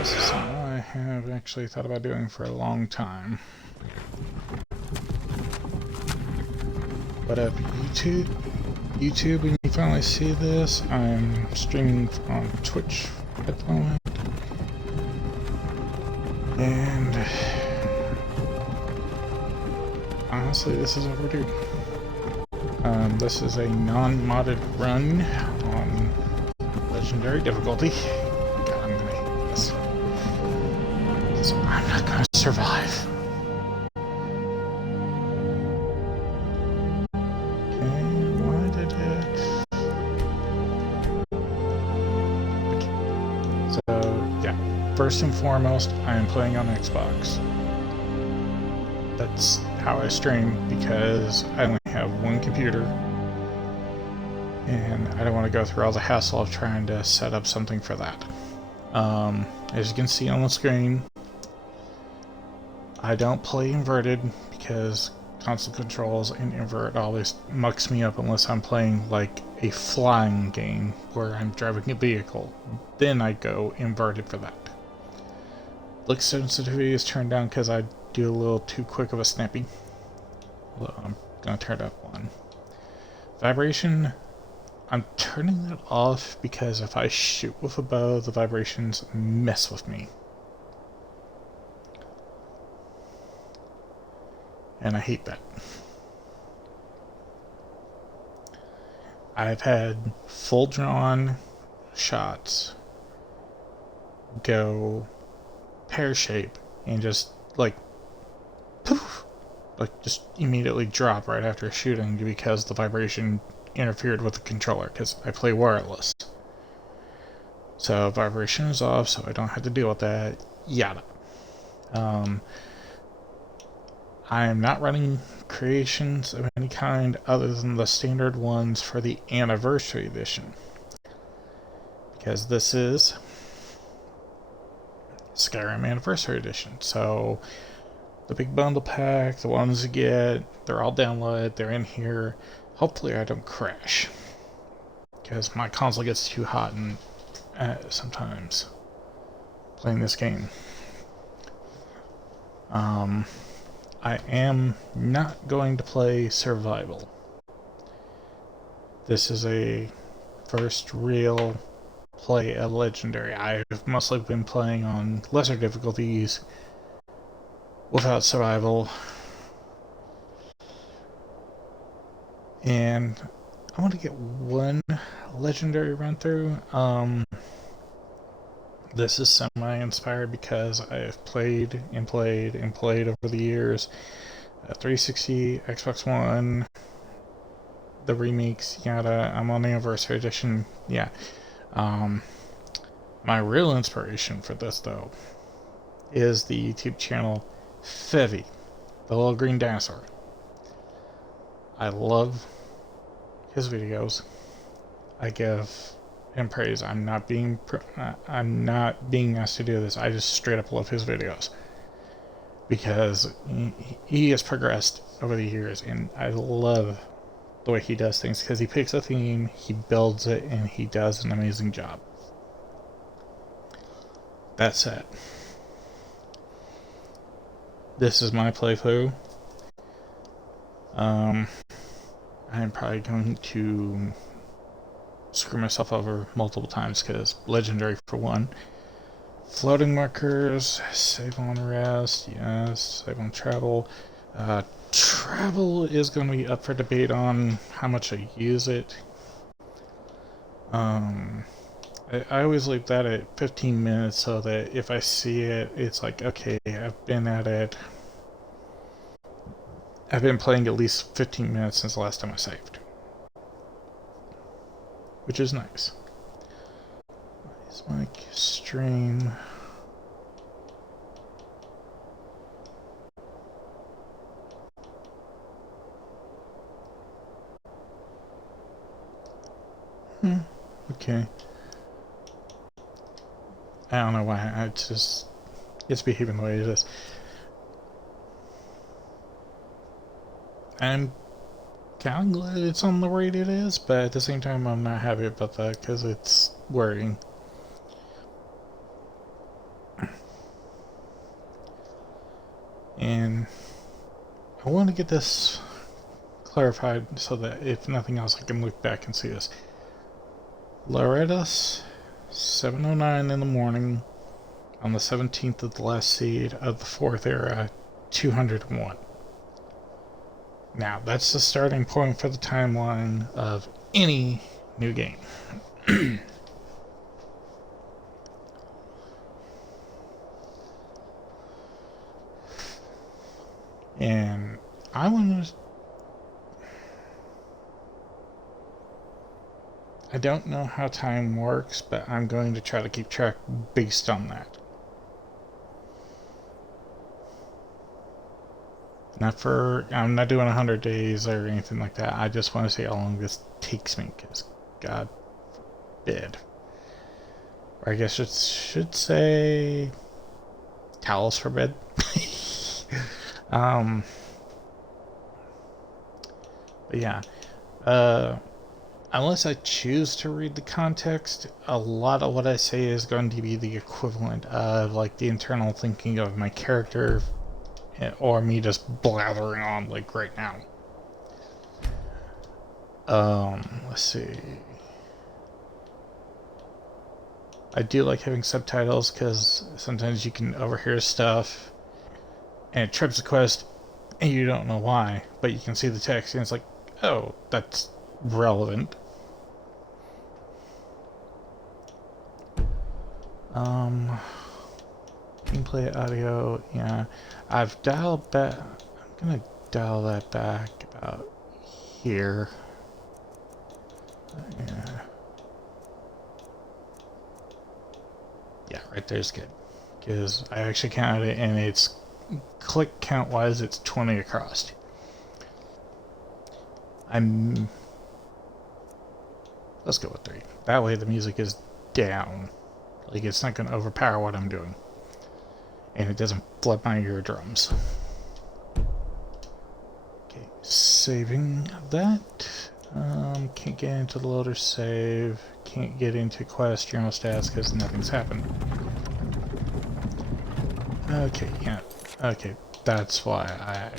This is something I have actually thought about doing for a long time. What up, YouTube? YouTube, when you finally see this, I'm streaming on Twitch at the moment. And honestly, this is overdue. This is a non-modded run on Legendary difficulty. God, I'm gonna hate this. So I'm not gonna survive. Okay, why did it... So, yeah. First and foremost, I am playing on Xbox. That's how I stream because I only have one computer. And I don't want to go through all the hassle of trying to set up something for that. As you can see on the screen, I don't play inverted because console controls and invert always mucks me up unless I'm playing like a flying game where I'm driving a vehicle. Then I go inverted for that. Look sensitivity is turned down because I do a little too quick of a snapping. Well, I'm going to turn it up one. Vibration, I'm turning that off because if I shoot with a bow, the vibrations mess with me. And I hate that. I've had full drawn shots go pear shape and just like poof, like just immediately drop right after shooting because the vibration interfered with the controller because I play wireless. So vibration is off, so I don't have to deal with that. Yada. I am not running creations of any kind other than the standard ones for the Anniversary Edition. Because this is Skyrim Anniversary Edition. So the big bundle pack, the ones you get, they're all downloaded, they're in here. Hopefully I don't crash. Because my console gets too hot and sometimes playing this game. I am not going to play survival. This is a first real play at Legendary. I've mostly been playing on lesser difficulties without survival. And I want to get one Legendary run through. This is semi-inspired because I have played and played and played over the years. 360, Xbox One, the remakes, yada. I'm on the Anniversary Edition, yeah. My real inspiration for this, though, is the YouTube channel Fevy, the little green dinosaur. I love his videos. I give him praise. I'm not being asked to do this. I just straight up love his videos because he has progressed over the years, and I love the way he does things because he picks a theme, he builds it, and he does an amazing job. That said, this is my playthrough. I'm probably going to screw myself over multiple times because Legendary for one. Floating markers, save on rest, yes, save on travel. Travel is going to be up for debate on how much I use it. I always leave that at 15 minutes so that if I see it, it's like, okay, I've been at it. I've been playing at least 15 minutes since the last time I saved. Which is nice. Is my stream? Okay. I don't know why. It's behaving the way it is. I'm kind of glad it's on the rate it is, but at the same time I'm not happy about that because it's worrying. And I want to get this clarified so that if nothing else I can look back and see this. Loretta's 7:09 in the morning on the 17th of the last seed of the 4th era, 201. Now, that's the starting point for the timeline of any new game. And I want to... I don't know how time works, but I'm going to try to keep track based on that. I'm not doing 100 days or anything like that. I just want to see how long this takes me, because God forbid. Or I guess it should say towels forbid. But yeah. Unless I choose to read the context, a lot of what I say is going to be the equivalent of like the internal thinking of my character, or me just blathering on like right now. Let's see. I do like having subtitles because sometimes you can overhear stuff and it trips the quest and you don't know why, but you can see the text and it's like, oh, that's relevant. Gameplay audio, yeah. I've dialed back. I'm gonna dial that back about here. Yeah, right there's good. Because I actually counted it and it's click count wise, it's 20 across. Let's go with 3. That way the music is down. Like it's not gonna overpower what I'm doing. And it doesn't flood my eardrums. Okay, saving that. Can't get into the loader save. Can't get into quest journal stats because nothing's happened. Okay, yeah. Okay, that's why I...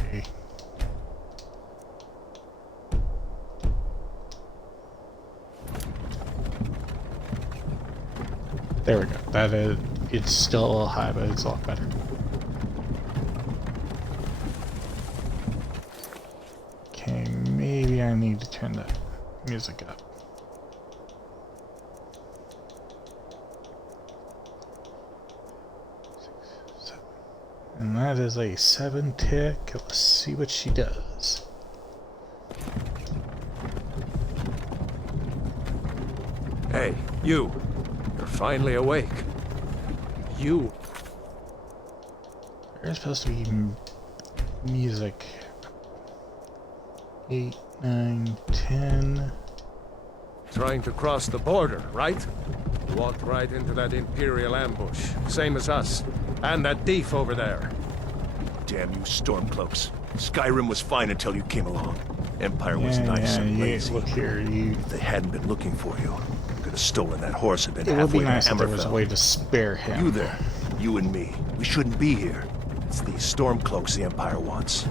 There we go. That is... It's still a little high, but it's a lot better. Okay, maybe I need to turn that music up. And that is a 7 tick. Let's see what she does. Hey, you. You're finally awake. You. There's supposed to be music. 8, 9, 10. Trying to cross the border, right? Walked right into that Imperial ambush. Same as us. And that thief over there. Damn you Stormcloaks. Skyrim was fine until you came along. Empire was nice and lazy. Look here, If they hadn't been looking for you, could have stolen that horse and been it would be halfway nice to if there was a Hammerfell. way to spare him. You there, you and me. We shouldn't be here. It's these Stormcloaks the Empire wants.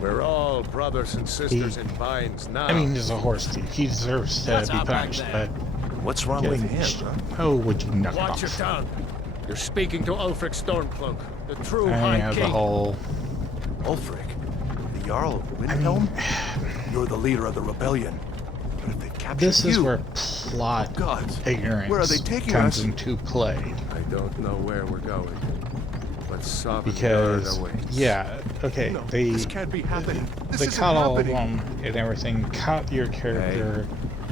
We're all brothers and sisters in binds now. I mean, he's a horse thief. He deserves to be punished, but... What's wrong with him, huh? Oh, would you knock it Watch off? your tongue. You're speaking to Ulfric Stormcloak, the true High Yeah, King. the whole... Ulfric, the Jarl of Windhelm? You're the leader of the rebellion. But if they capture This you... is where plot gods, ignorance where are they taking comes us? into play. I don't know where we're going, but Sovngarde Because, awaits. yeah, okay, No, they this can't be happening. This they isn't caught all of happening. them and everything, caught your character,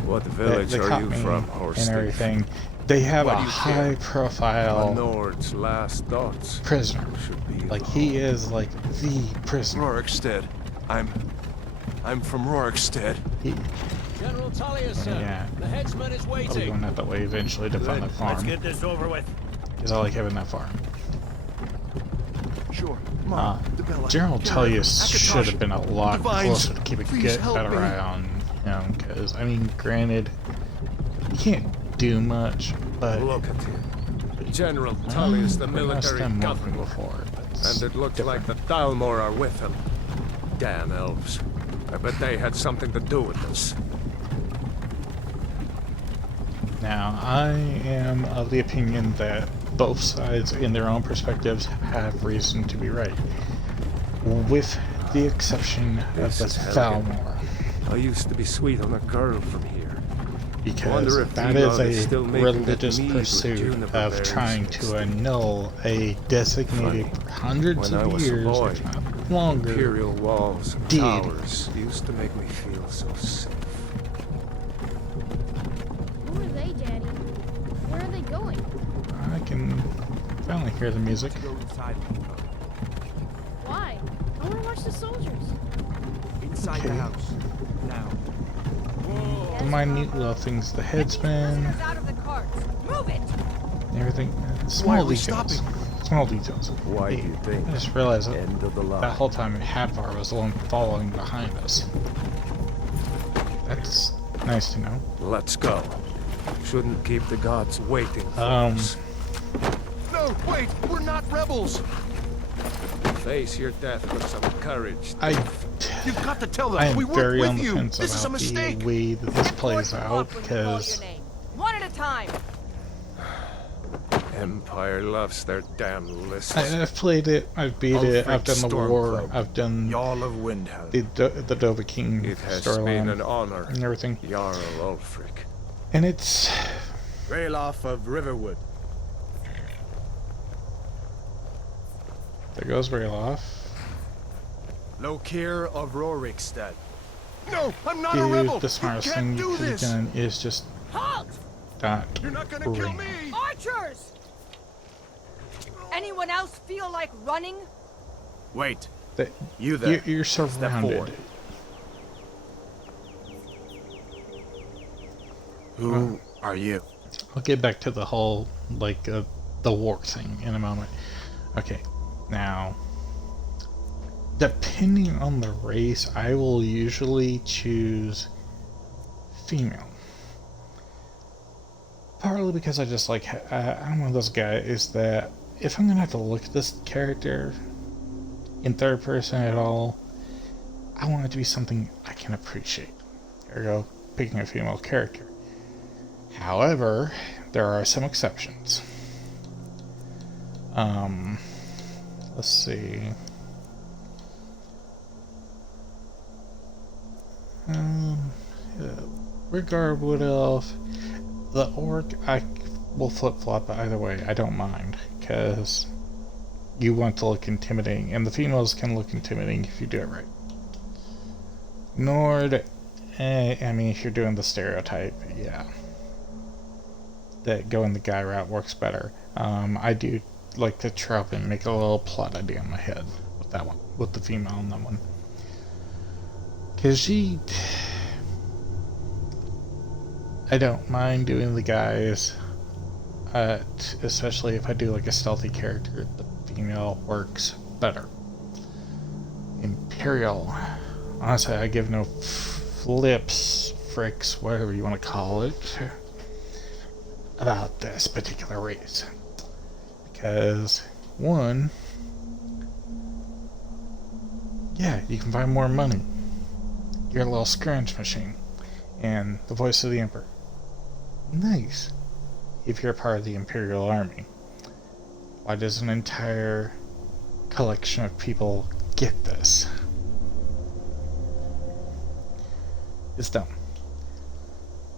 What village they are caught you me from, horse and thief? everything. They have Why a do you care? high-profile Nord's last thoughts prisoner. should be Like, he is, like, the prisoner. Rorikstead. I'm from Rorikstead. General Tullius, sir. Yeah. The headsman is I'll be waiting. going out that way eventually to find that Let's farm. get this over with. Because I like having that farm. Sure. Mom, Debella, General Garrett, Tullius Akatosh, should have been a lot Divines, closer to keep a please help better me. eye on him. Because, I mean, granted, you can't do much, but... Look at him. General Tullius, the we must military have met him governor. before, but And it looks like the Dalmor are with him. Damn elves. I bet they had something to do with this. Now, I am of the opinion that both sides, in their own perspectives, have reason to be right. With the exception of This the is hell again. Thalmor. I used to be sweet on a girl from here. Because Wonder if that Elon is is a still making that religious mead with pursuit juniper of berries trying mixed to in. annul a designated Funny. for hundreds When I of was a years, boy, if not longer. Imperial walls and Deed. towers used to make me feel so safe. Who are they, Daddy? Where are they going? I can finally hear the music. Go inside. Why? I want to watch the soldiers. Inside Okay. the house. Now. The minute little things, the headsman, Out of the carts. Move it. everything. Why Small are we details. stopping? Small details. Why Hey, do you think? I just realized that, End of the line. that whole time Hadvar was the one following behind us. That's nice to know. Let's go. Shouldn't keep the gods waiting for us. No, wait! We're not rebels! Face your death with some courage. You've got to tell them I am we very worked on with the you! fence This is a about the mistake! way that this plays Report out, when you call your because name. One at a time. Empire loves their damn lists. I've played it, I've beat it, I've done the war, Stormcloak. I've done Jarl of Windhelm. the Dovahkiin It has been an storyline honor, and everything, Jarl Ulfric. and it's Ralof of Riverwood. there goes Ralof. Lokir of Rorikstead. No, I'm not a rebel! Dude, the You smartest can't thing you do could have this! done is just Halt! not You're not gonna kill ring. me! Archers! Anyone else feel like running? Wait. That You there. you're Step surrounded. forward. Who are you? I'll get back to the whole like the war thing in a moment. Okay, now depending on the race, I will usually choose female. Partly because I just like I'm one of those guys that if I'm gonna have to look at this character in third person at all, I want it to be something I can appreciate. Ergo, picking a female character. However, there are some exceptions. Let's see. Regard Wood Elf. The Orc, I will flip-flop either way. I don't mind, because you want to look intimidating, and the females can look intimidating if you do it right. Nord, I mean, if you're doing the stereotype, yeah. That going the guy route works better. I do like to trope and make a little plot idea in my head with that one, with the female on that one. Because I don't mind doing the guys, especially if I do like a stealthy character, the female works better. Imperial, honestly, I give no flips, fricks, whatever you want to call it, about this particular race. Because, one, yeah, you can find more money. You're a little scrounge machine. And the voice of the Emperor. Nice. If you're part of the Imperial Army. Why does an entire collection of people get this? It's dumb.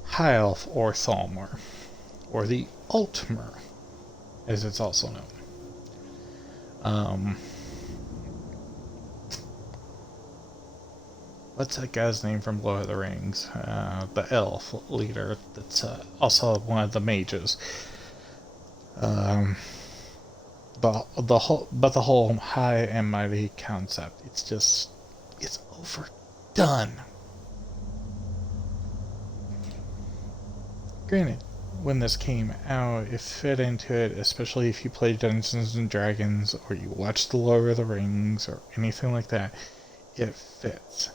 High Elf or Thalmor. Or the Altmer, as it's also known. What's that guy's name from Lord of the Rings? The elf leader that's also one of the mages. The whole high and mighty concept, it's overdone. Granted, when this came out, it fit into it, especially if you play Dungeons and Dragons or you watch the Lord of the Rings or anything like that, it fits.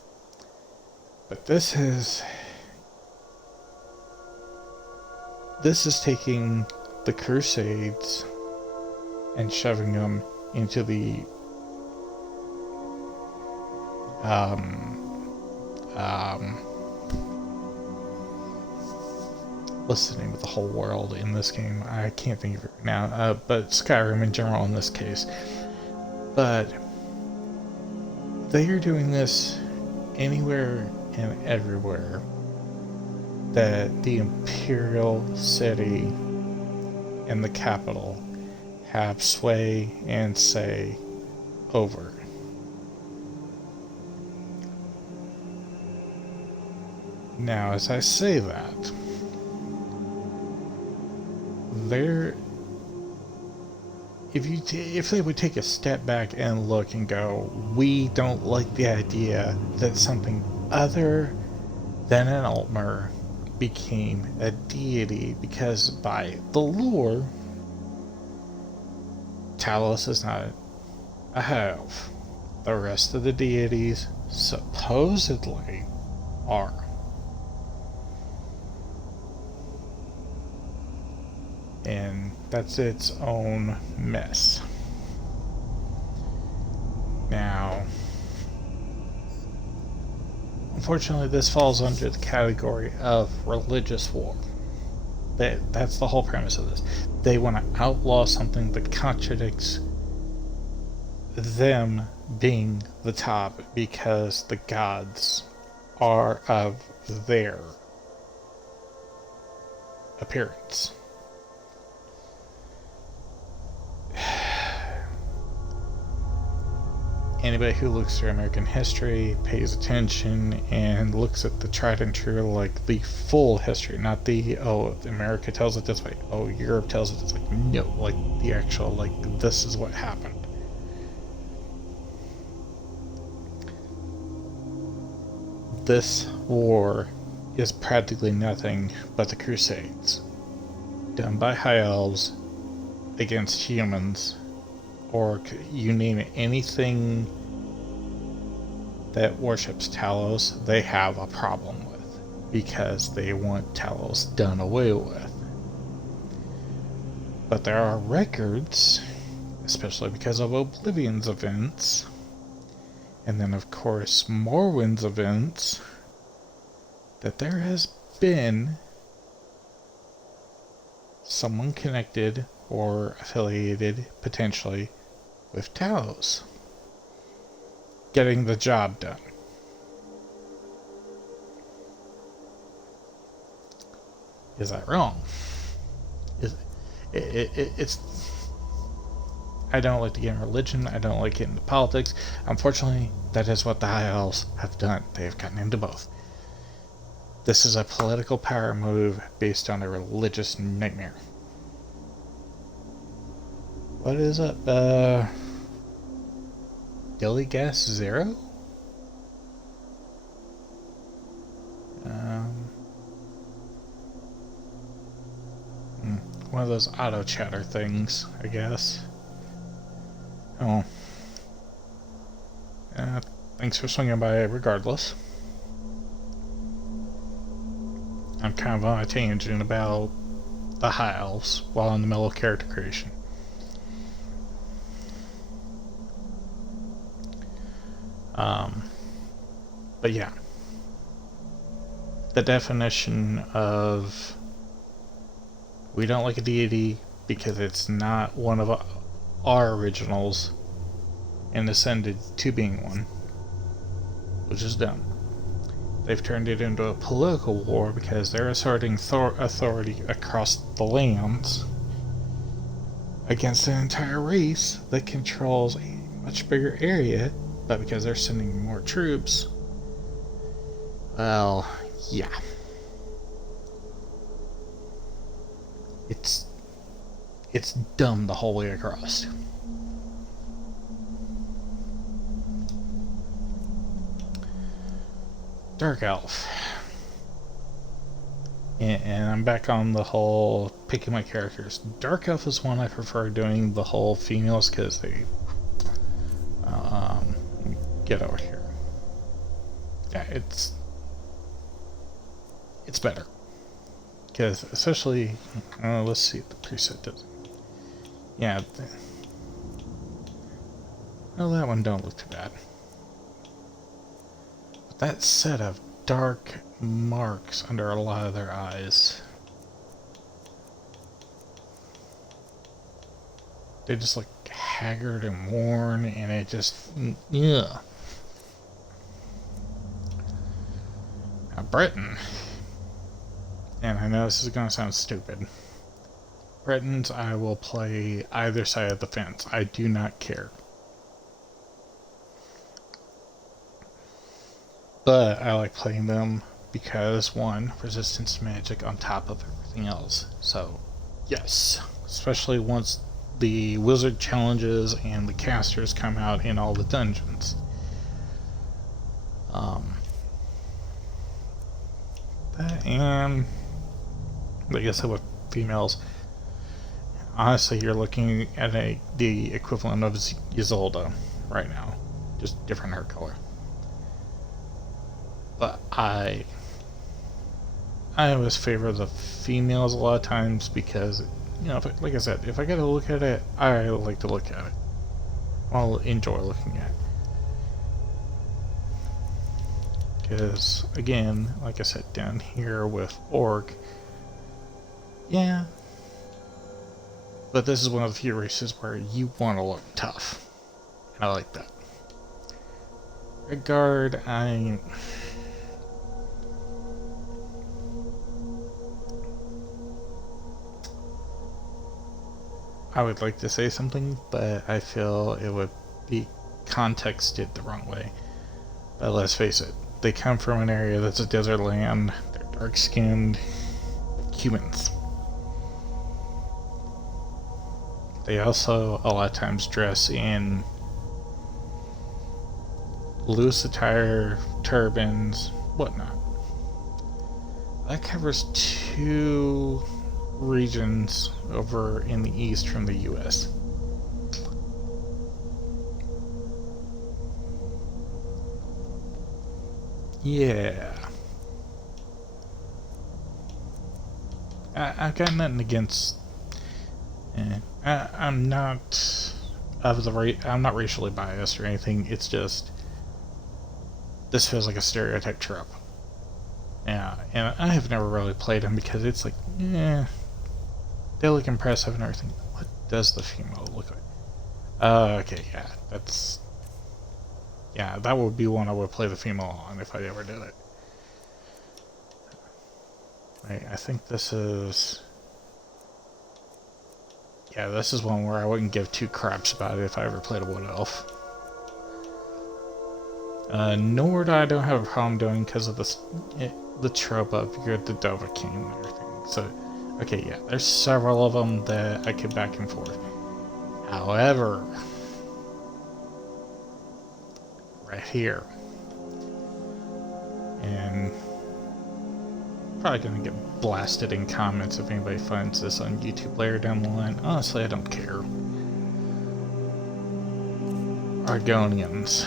But this is taking the Crusades and shoving them into the what's the name of the whole world in this game? I can't think of it right now, but Skyrim in general in this case. But they are doing this anywhere and everywhere that the Imperial City and the capital have sway and say over. Now, as I say that, if they would take a step back and look and go, we don't like the idea that something other than an Altmer became a deity, because by the lore, Talos is not a half. The rest of the deities supposedly are. And that's its own mess. Now, unfortunately, this falls under the category of religious war. That's the whole premise of this. They want to outlaw something that contradicts them being the top because the gods are of their appearance. Anybody who looks through American history, pays attention, and looks at the tried and true, like the full history, not the, oh, America tells it this way, oh, Europe tells it this way. No, like the actual, like, this is what happened. This war is practically nothing but the Crusades, done by High Elves against humans, or you name it, anything that worships Talos, they have a problem with, because they want Talos done away with. But there are records, especially because of Oblivion's events, and then of course Morwind's events, that there has been someone connected or affiliated, potentially, with Talos getting the job done. Is that wrong? It's I don't like to get in religion, I don't like getting into politics. Unfortunately, that is what the High Elves have done. They have gotten into both. This is a political power move based on a religious nightmare. What is up, Dilly Gas Zero? One of those auto chatter things, I guess. Oh. Thanks for swinging by regardless. I'm kind of on a tangent about the High Elves while in the middle of character creation. But yeah, the definition of we don't like a deity because it's not one of our originals and ascended to being one, which is dumb. They've turned it into a political war because they're asserting authority across the lands against an entire race that controls a much bigger area, but because they're sending more troops, well, yeah. It's dumb the whole way across. Dark Elf. And I'm back on the whole picking my characters. Dark Elf is one I prefer doing the whole females because they get over here. Yeah, it's better. Because especially, let's see if the preset does. Yeah. Well, that one don't look too bad. that set of dark marks under a lot of their eyes. They just look haggard and worn, and it just, yeah. Now, Britain, and I know this is going to sound stupid. Britons, I will play either side of the fence. I do not care. But I like playing them because, one, resistance to magic on top of everything else. So, yes. Especially once the wizard challenges and the casters come out in all the dungeons. And like I said with females, honestly, you're looking at the equivalent of Isolde right now, just different hair color. But I always favor the females a lot of times because, you know, like I said, if I get to look at it, I like to look at it. I'll enjoy looking at it. Because, again, like I said, down here with Orc, yeah. But this is one of the few races where you want to look tough. And I like that. Red Guard, I would like to say something, but I feel it would be contexted the wrong way. But let's face it, they come from an area that's a desert land, they're dark-skinned humans. They also, a lot of times, dress in loose attire, turbans, whatnot. That covers 2 regions over in the east from the US. Yeah. I've got nothing against. I'm not of the I'm not racially biased or anything. It's just this feels like a stereotype trope. Yeah, and I have never really played them because it's like, yeah, they look impressive and everything. What does the female look like? Okay, yeah, that's. Yeah, that would be one I would play the female on if I ever did it. I think this is... Yeah, this is one where I wouldn't give 2 craps about it if I ever played a Wood Elf. Nord I don't have a problem doing because of the trope of you're the Dovahkiin and everything. So, okay, yeah, there's several of them that I could back and forth. However... right here, and probably gonna get blasted in comments if anybody finds this on YouTube later down the line. Honestly, I don't care. Argonians.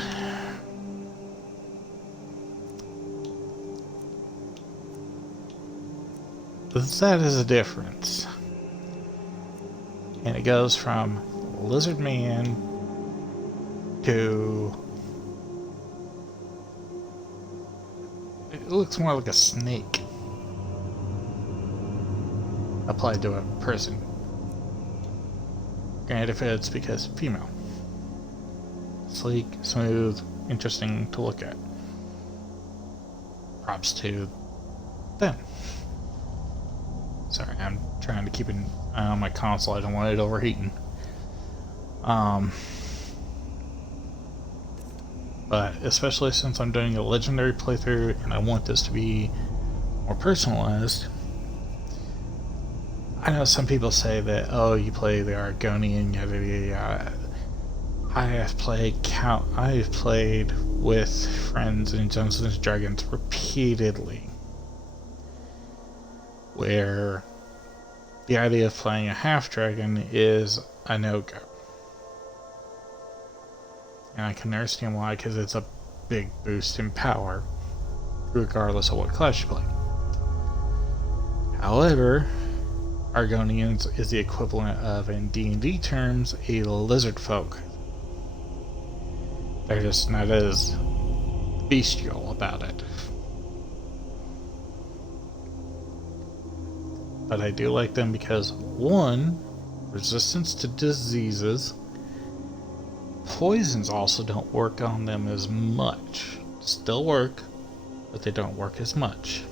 That is a difference, and it goes from lizard man to it looks more like a snake applied to a person. Granted, if it's because female. Sleek, smooth, interesting to look at. Props to them. Sorry, I'm trying to keep an eye on my console. I don't want it overheating. But especially since I'm doing a legendary playthrough and I want this to be more personalized, I know some people say that, oh, you play the Argonian, yada yada yada. I have played with friends in Dungeons and Dragons repeatedly, where the idea of playing a half dragon is a no-go. And I can understand why, because it's a big boost in power, regardless of what class you play. However, Argonians is the equivalent of, in D&D terms, a lizard folk. They're just not as bestial about it. But I do like them because, one, resistance to diseases. Poisons also don't work on them as much. Still work, but they don't work as much.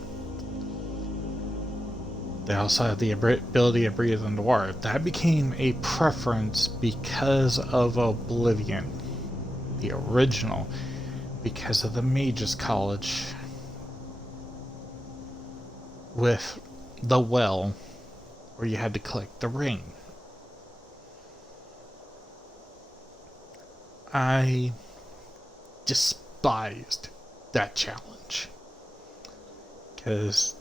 They also have the ability to breathe underwater. That became a preference because of Oblivion, the original, because of the Mages College with the well where you had to collect the ring. I despised that challenge because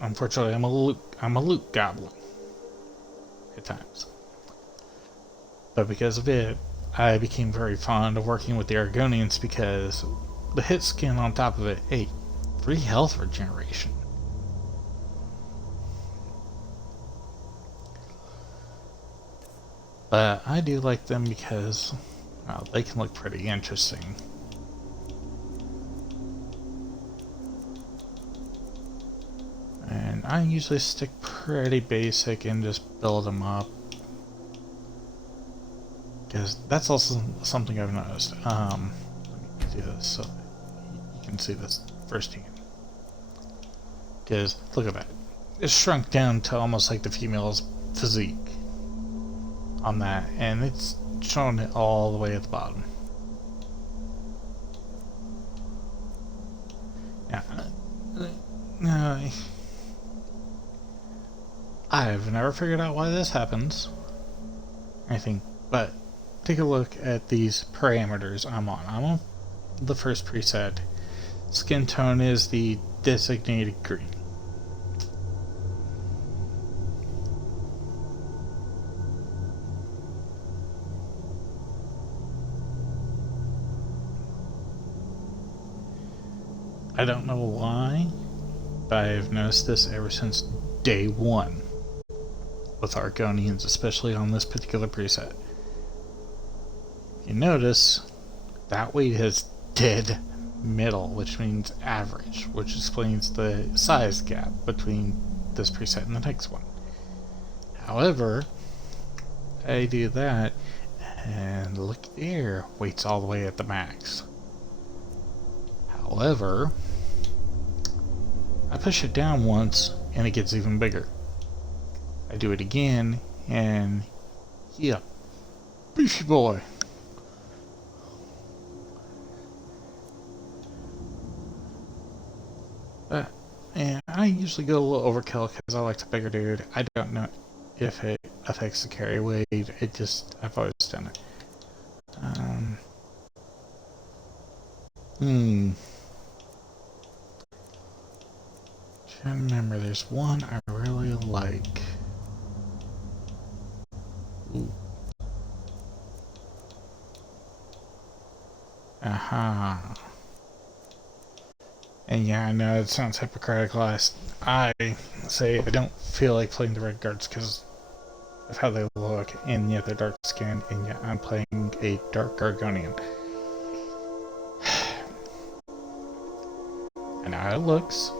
unfortunately I'm a loot goblin at times, but because of it I became very fond of working with the Argonians because the hit skin on top of it, hey, free health regeneration. But I do like them because they can look pretty interesting. And I usually stick pretty basic and just build them up. Because that's also something I've noticed. Let me do this so you can see this firsthand. Because look at that. It's shrunk down to almost like the female's physique on that. And it's showing it all the way at the bottom. Now, I've never figured out why this happens. Anything, but take a look at these parameters I'm on. I'm on the first preset. Skin tone is the designated green. I don't know why, but I've noticed this ever since day one with Argonians, especially on this particular preset. You notice that weight is dead middle, which means average, which explains the size gap between this preset and the next one. However, I do that, and look there, weight's all the way at the max. However, I push it down once and it gets even bigger. I do it again and yeah, beefy boy. But yeah, I usually go a little overkill because I like the bigger dude. I don't know if it affects the carry weight. It just, I've always done it. Trying to remember, there's one I really like. Ooh. Aha. And yeah, I know it sounds hypocritical. I say I don't feel like playing the Red Guards because of how they look, and yet they're dark skinned, and yet I'm playing a dark Argonian. I know how it looks.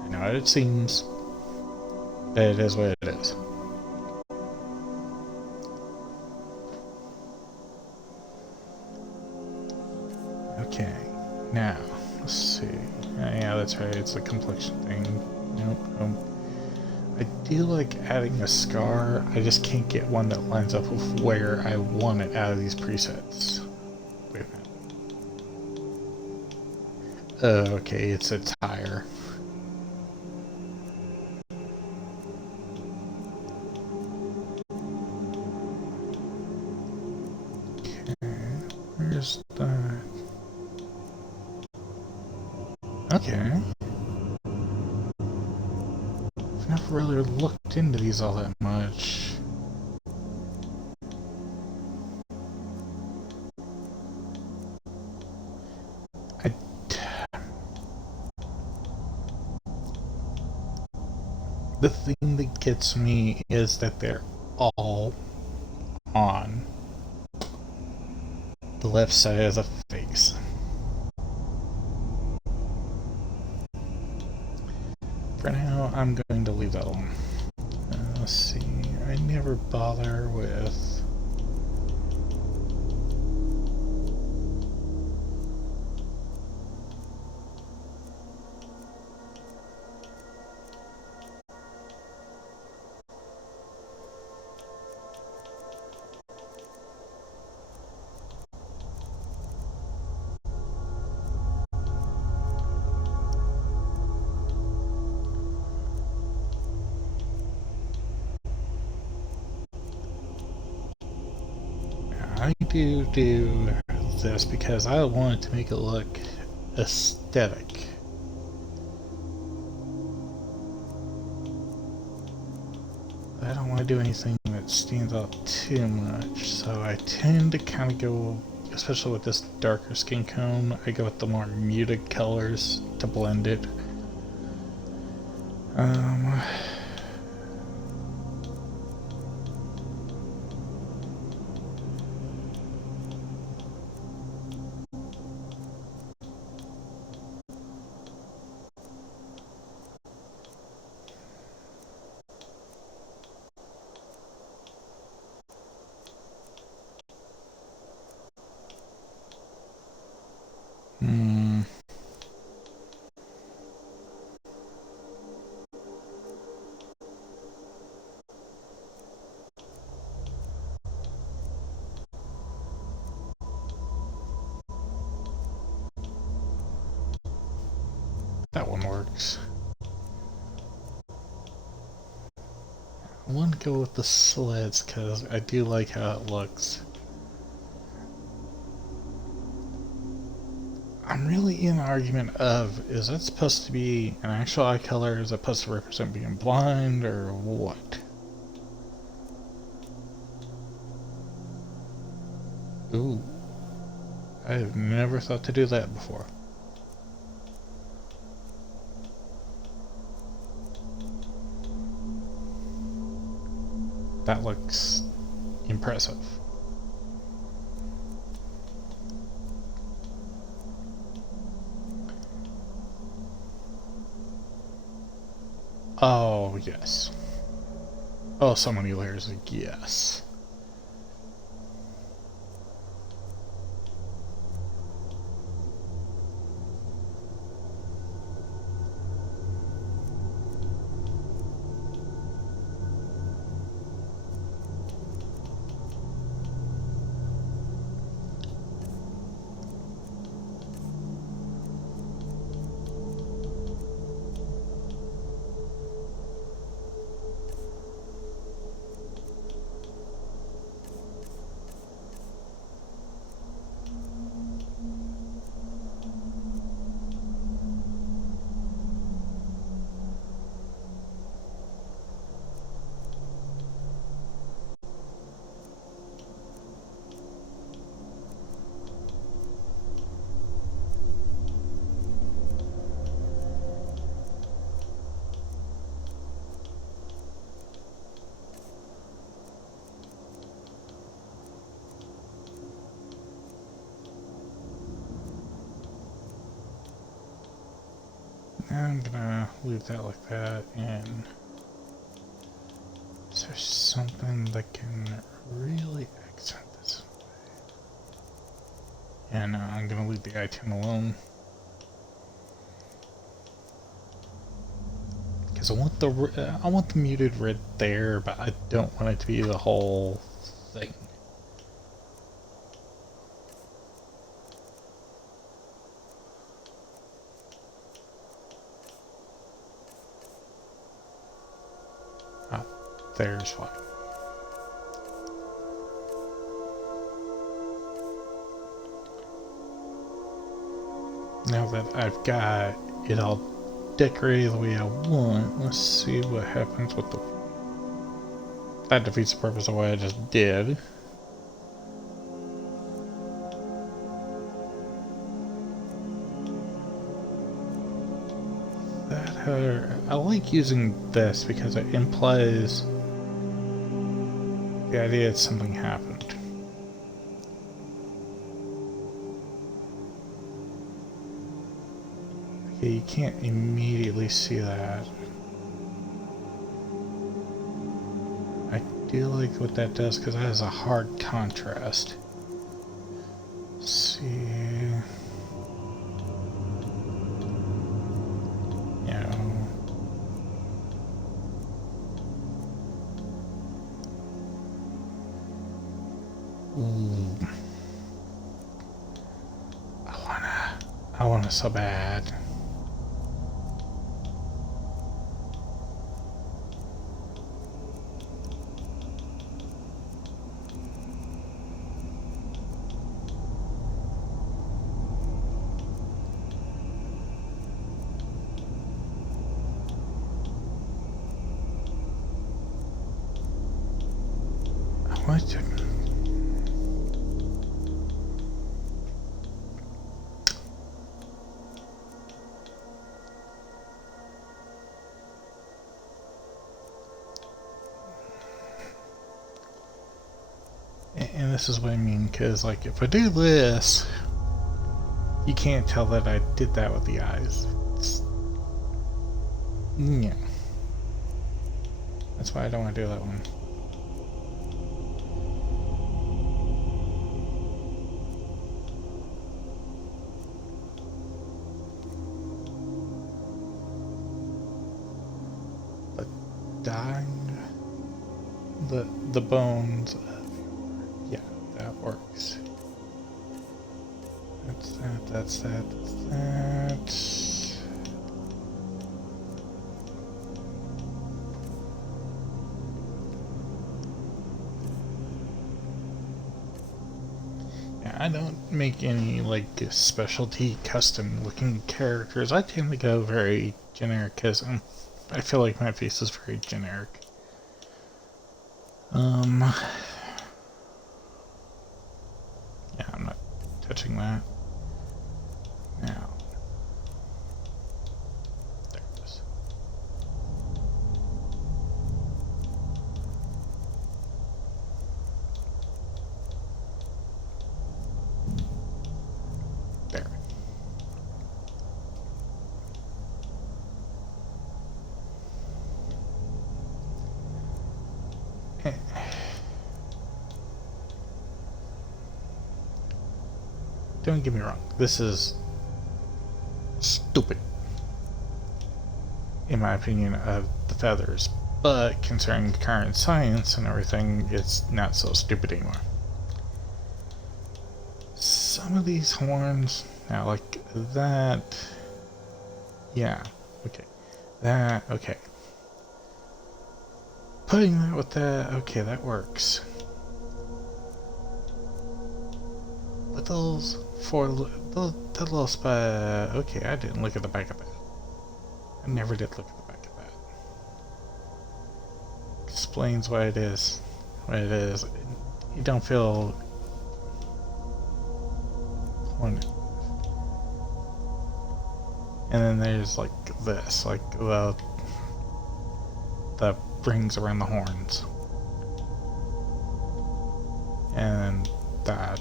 I know what it seems, but it is what it is. Okay, now, let's see. Yeah, that's right, it's a complexion thing. Nope. I do like adding a scar, I just can't get one that lines up with where I want it out of these presets. Wait a minute. Okay, it's a tire. Where's that? Okay. I've never really looked into these all that much. The thing that gets me is that they're all on the left side of the face. For now, I'm going to leave that alone. Let's see. I never bother with... I do this because I want to make it look aesthetic. I don't want to do anything that stands out too much, so I tend to kind of go, especially with this darker skin tone, I go with the more muted colors to blend it. That one works. I want to go with the sleds because I do like how it looks. I'm really in an argument of, is that supposed to be an actual eye color? Is it supposed to represent being blind or what? Ooh. I have never thought to do that before. That looks impressive. Oh, yes. Oh, so many layers, yes. I'm gonna leave that like that, and is there something that can really accent this? And I'm gonna leave the item alone. Because I want the muted red there, but I don't want it to be the whole thing. There's fine. Now that I've got it all decorated the way I want, let's see what happens with the... That defeats the purpose of what I just did. I like using this because it implies the idea that something happened. Okay, you can't immediately see that. I do like what that does because that has a hard contrast. Let's see. Yeah. Ooh. I wanna so bad. I want to. And this is what I mean, because like if I do this, you can't tell that I did that with the eyes. Yeah. That's why I don't want to do that one. But dying the bones. Yeah, that works. That's that, that's that, that's that. Yeah, I don't make any like specialty custom looking characters. I tend to go very generic because I feel like my face is very generic. Yeah, I'm not touching that. Now. There it is. There. Don't get me wrong, this is stupid, in my opinion, of the feathers, but concerning current science and everything, it's not so stupid anymore. Some of these horns, now like that, yeah, okay, that, okay. Putting that with that, okay, that works. But those that little spot, okay, I didn't look at the back of that. I never did look at the back of that. Explains why it is what it is. You don't feel horny. And then there's like this, like the rings around the horns. And that.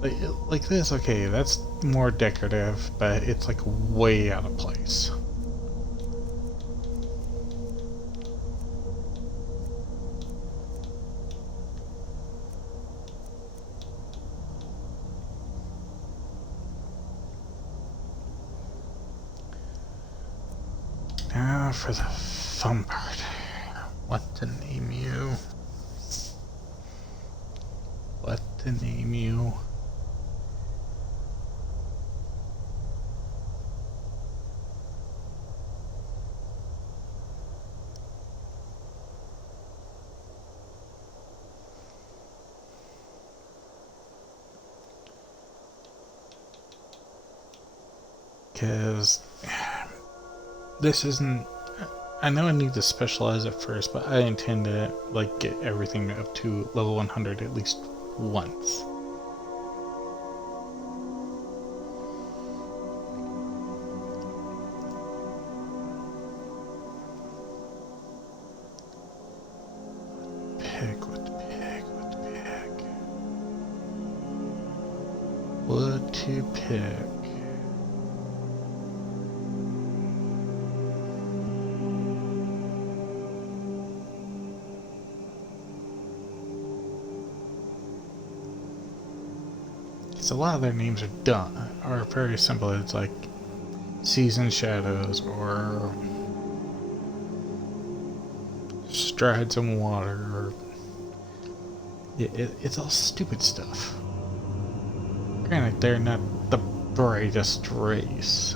Like this, okay, that's more decorative, but it's like way out of place. Now for the fun part. What to name you? What to name you? Because this isn't, I know I need to specialize it first, but I intend to like get everything up to level 100 at least once. What to pick? because a lot of their names are are very simple. It's like Seas and Shadows or Strides in Water, or it's all stupid stuff. Granted, they're not the brightest race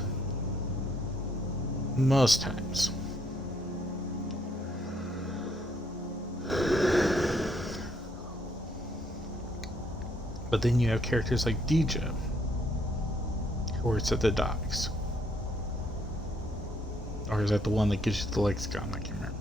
most times. But then you have characters like Dija, who works at the docks. Or is that the one that gives you the lexicon? I can't remember.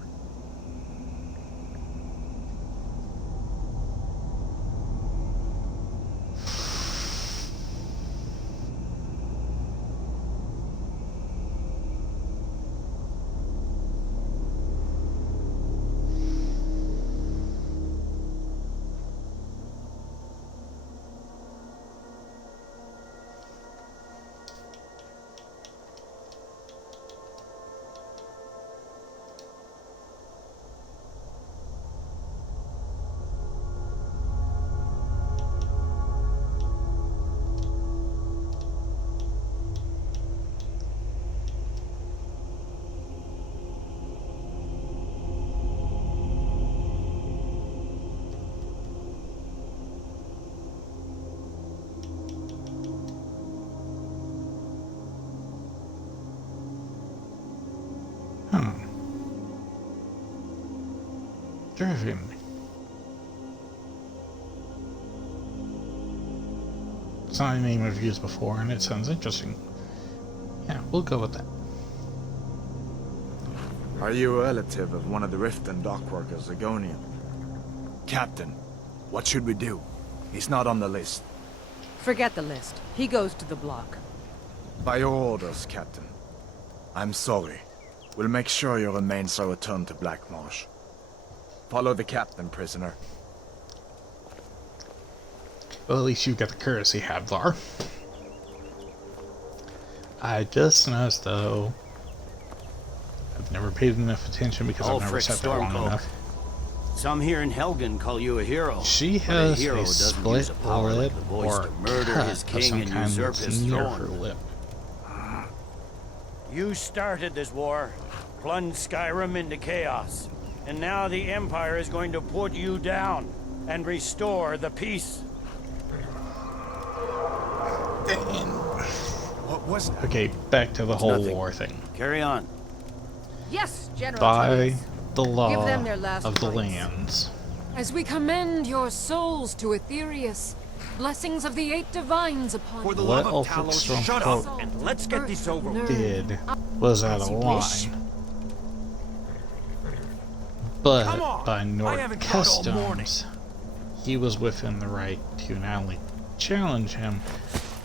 Driven. It's not a name I've used before, and it sounds interesting. Yeah, we'll go with that. Are you a relative of one of the Riften dockworkers, Zagonian? Captain, what should we do? He's not on the list. Forget the list. He goes to the block. By your orders, Captain. I'm sorry. We'll make sure your remains are returned to Blackmarsh. Follow the captain, prisoner. Well, at least you've got the courtesy, Hadvar. I just noticed, though, I've never paid enough attention because I've never sat there long enough. Some here in Helgen call you a hero. She but has a hero a doesn't split use a power lip like the boys or to murder cut his of king some and kind usurp that's his near her throne. lip. You started this war, plunged Skyrim into chaos, and now the Empire is going to put you down and restore the peace. What was that? Okay, back to the whole nothing. war thing. Carry on. Yes, General By Tullius. the law Give them their last of the rites. lands, As we commend your souls to Aetherius, blessings of the 8 divines upon For the you. what love of Ulfric Talos, Stormcloak shut up! And let's get this over with. did was out of As you wish. line. But Come on, by I Nord haven't got all morning. customs, he was within the right to not only challenge him,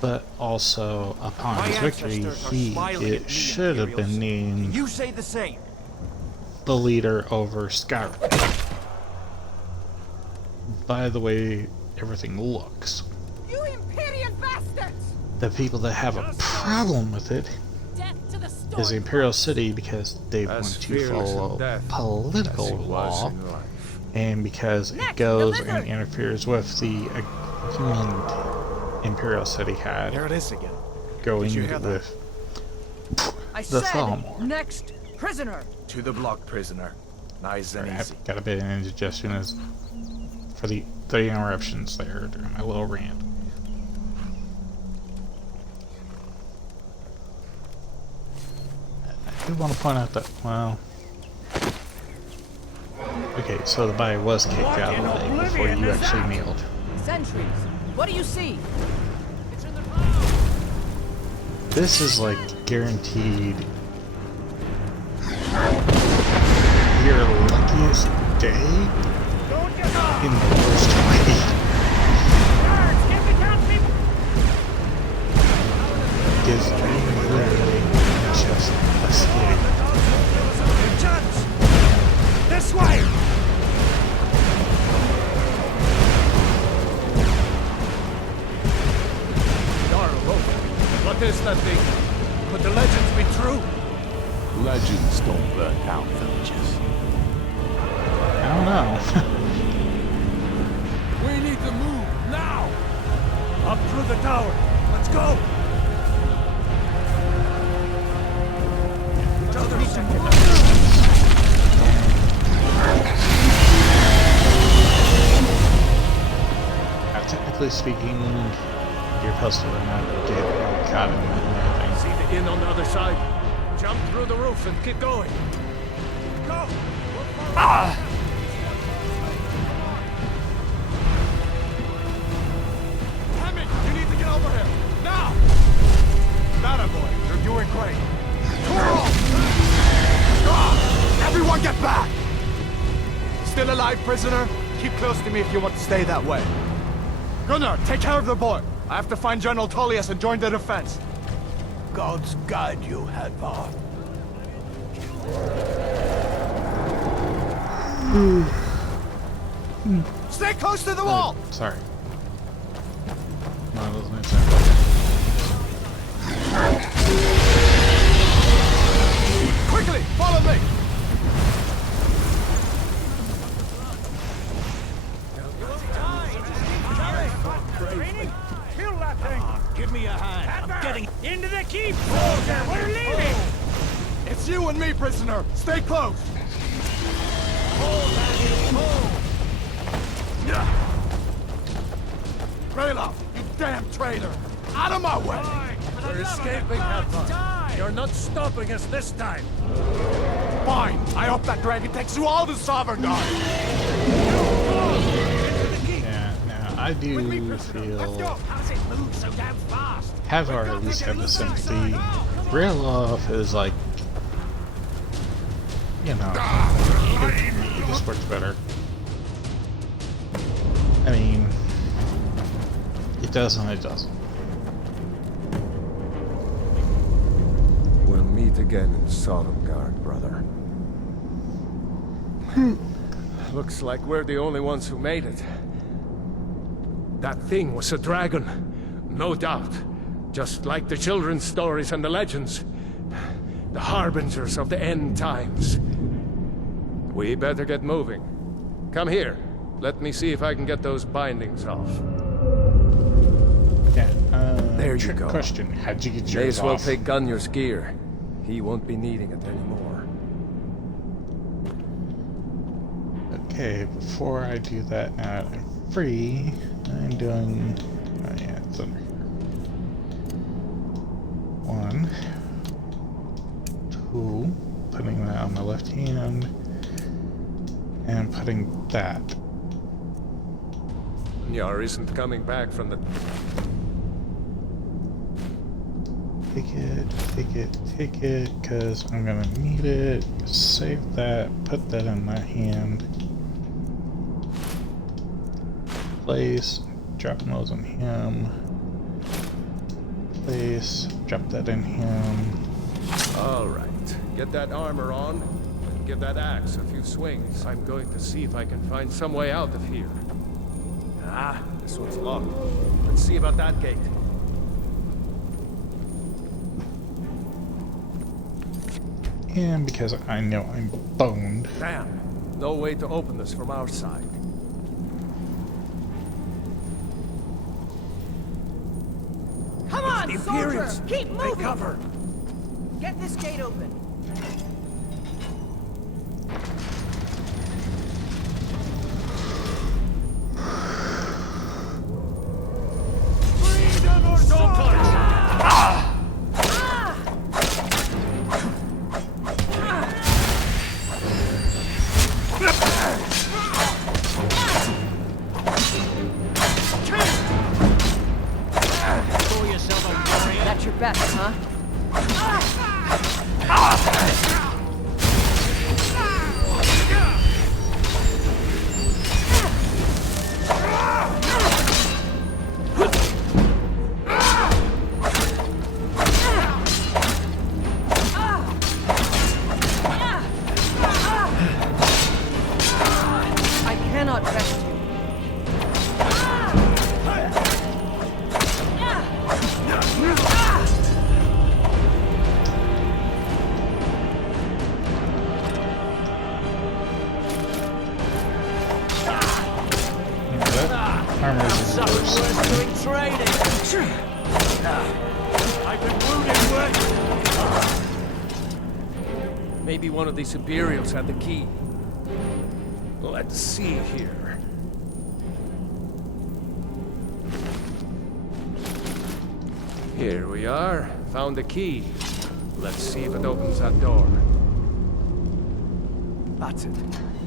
but also upon My his victory, ancestors are smiling at me, should have been Imperials. named You say the same. the leader over Skyrim. By the way everything looks. You Imperial bastards! The people that have a problem with it Death to the storm. is the Imperial City because they As want to fearless in follow death political as he was law, in life. and because it Next, goes the and lizard. interferes with the agreement Imperial City had There it is again. going Did you hear that? with I the said, Thalmor. next prisoner. To the block, prisoner. Nice and easy. I've got a bit of indigestion as for the interruptions there during my little rant. I do want to point out that, well, okay, so the body was kicked out of the day before you actually kneeled. Sentries. What do you see? This is like guaranteed your luckiest day in the worst way. Because you literally just escaped. This way! What is that thing? Could the legends be true? Legends don't burn down villages. I don't know. We need to move now! Up through the tower. Let's go. Now, technically speaking, you're supposed to not get caught in anything. See the inn on the other side? Jump through the roof and keep going. Go! Hemi, you need to get over here! Now! That boy, you're doing great. Everyone get back! Still alive, prisoner? Keep close to me if you want to stay that way. Gunnar, take care of the boy. I have to find General Tullius and join the defense. Gods guide you, Hadvar. Stay close to the wall! Sorry. No, it doesn't make sense. Quickly, follow me! Kill that thing! Give me a hand. I'm getting into the keep! Soldier, we're leaving! It's you and me, prisoner. Stay close. Rayloff, you damn traitor! Out of my way! We're escaping, Hadvar. You're not stopping us this time. Fine. I hope that dragon takes you all to Sovereign Guard. Yeah, now I do feel Hadvar at least have the sympathy. Rayloff is like, you know, it just works better. I mean, it does and it doesn't. We'll meet again in Sovngarde, brother. Looks like we're the only ones who made it. That thing was a dragon, no doubt. Just like the children's stories and the legends. The harbingers of the end times. We better get moving. Come here. Let me see if I can get those bindings off. Yeah, There you go. Question, how'd you get May yours as well off? take Gunnar's gear. He won't be needing it anymore. Okay, before I do that, now that I'm free, I'm doing... Oh yeah, it's under here. 1, 2, putting that on my left hand, and putting that. Nyar isn't coming back from the... Take it, because I'm gonna need it. Save that, put that in my hand. Place, drop those in him. Place, drop that in him. All right. Get that armor on, and give that axe a few swings. I'm going to see if I can find some way out of here. Ah, this one's locked. Let's see about that gate. And because I know I'm boned. Damn. No way to open this from our side. Come on, soldier! Imperials! Keep moving! Take cover! Get this gate open. Don't touch! That's your best, huh? armor is worse. Doing training. I've been wounded worse. Maybe one of these Imperials had the key. Let's see here. Here we are. Found the key. Let's see if it opens that door. That's it.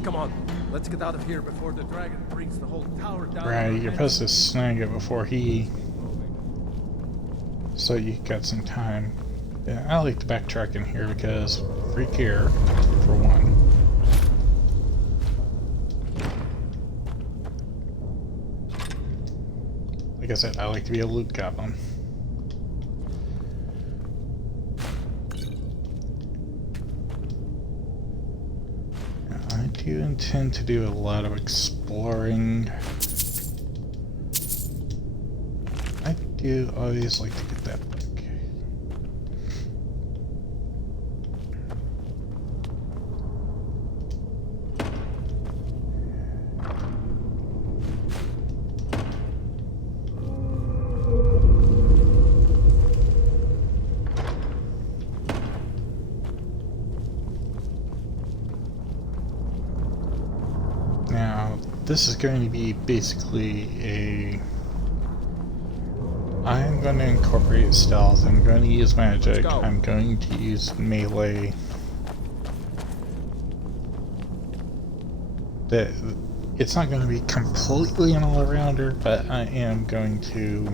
Come on. Let's get out of here before the dragon brings the whole tower down. Right, you're supposed to snag it before he... So you got some time. Yeah, I like to backtrack in here because freak here, for one. Like I said, I like to be a loot goblin. I do intend to do a lot of exploring. I do always like to get that book. This is going to be basically a... I'm going to incorporate stealth, I'm going to use magic, I'm going to use melee. It's not going to be completely an all-arounder, but I am going to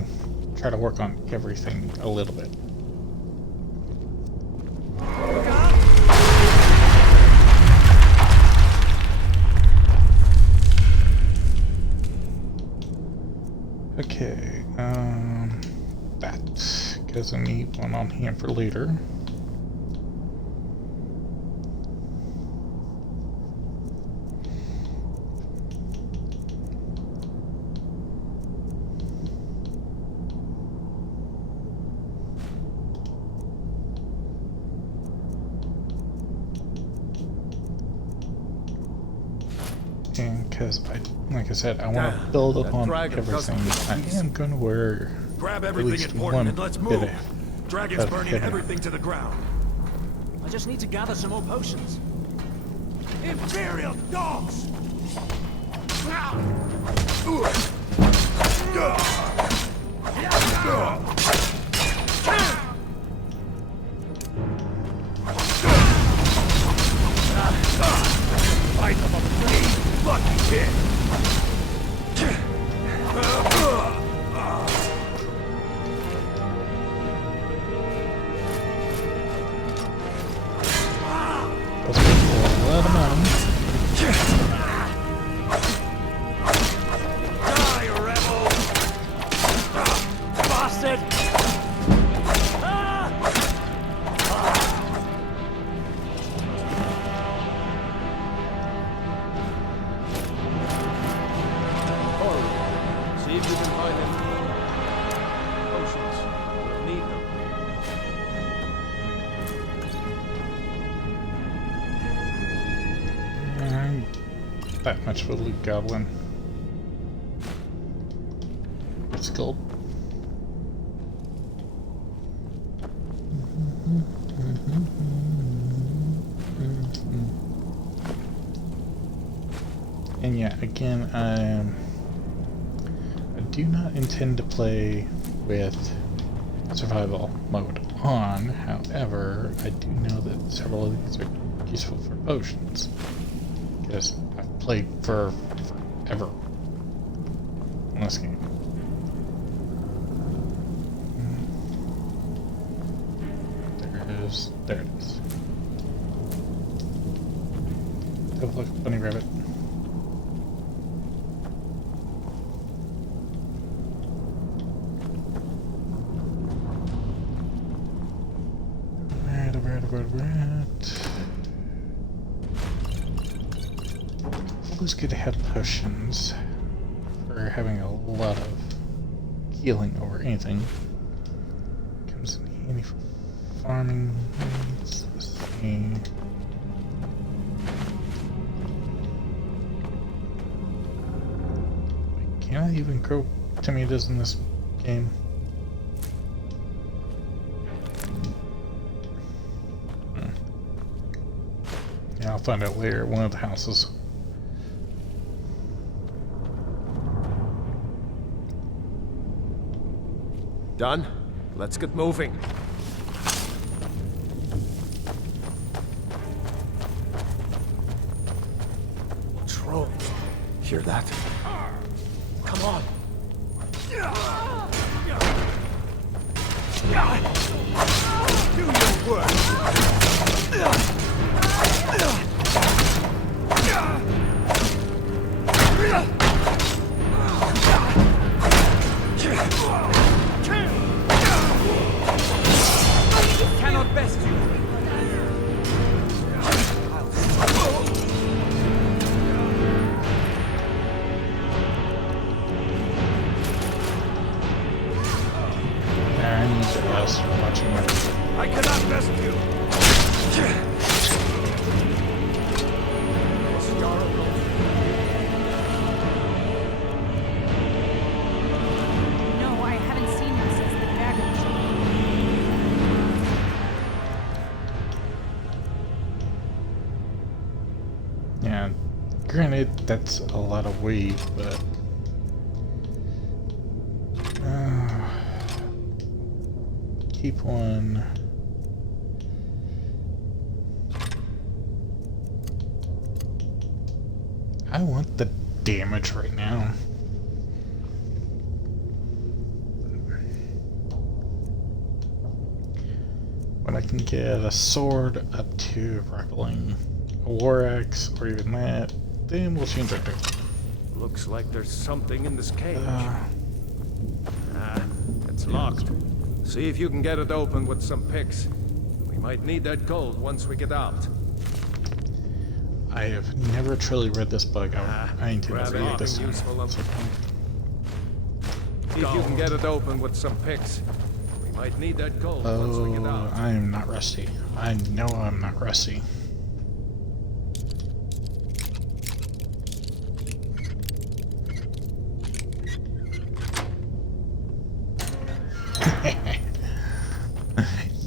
try to work on everything a little bit. Okay, that, because I need one on hand for later. And because like I said, I want to build upon everything. I am going to wear at least one bit of Dragon's burning heavy. everything to the ground. I just need to gather some more potions. Imperial dogs! Fight them a lucky kid! Let's go for a lot of money. Die, rebel! Bastard! See if you can find any potions. Need them. I'm that much of a loot goblin. It's gold. And yeah, again, I do not intend to play with survival mode on. However, I do know that several of these are useful for potions. Because I've played for forever in this game. There it is. Oh, look, bunny rabbit. Rat. Always good to have potions for having a lot of healing over anything. Comes in handy for farming. Let's see. You know, even crow tomatoes in this game. Yeah, I'll find out later at one of the houses. Done? Let's get moving. Trolls. Hear that? Come on. Do your work. Cannot best you. I need to rest from watching my... I cannot best you. No, I haven't seen him since the dragon show. Yeah, granted, that's a lot of weight, but... keep one... I want the damage right now. When I can get a sword up to grappling, a war axe, or even that, then we'll change our pick. Looks like there's something in this cage. It's locked. See if you can get it open with some picks. We might need that gold once we get out. I have never truly read this book. I need to grab read this anything one. useful on- See if you can get it open with some picks. We might need that gold once we get Oh, out. I am not rusty. I know I'm not rusty.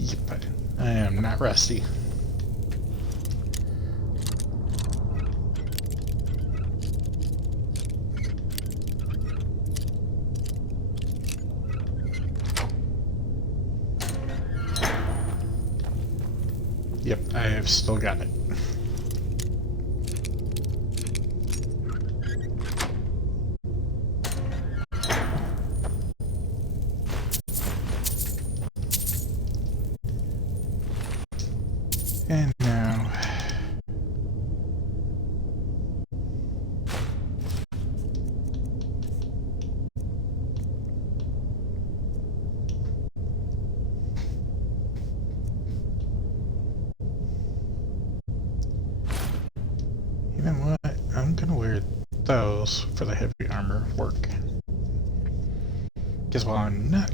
Yep, I am not rusty. Yep, I have still got it. And now... you know what? I'm gonna wear those for the heavy armor work. Because while I'm not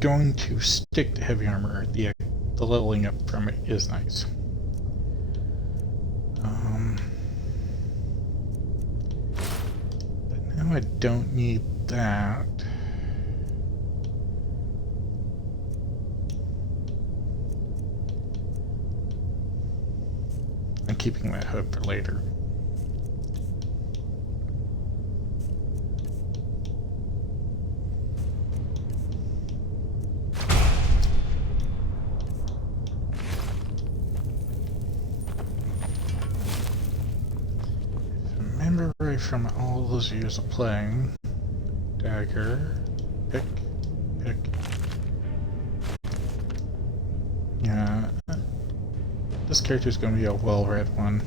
going to stick to heavy armor, the leveling up from it is nice. But now I don't need that. I'm keeping that hood for later. Remember right from all those years of playing, dagger, pick, pick. Yeah, this character is going to be a well-read one.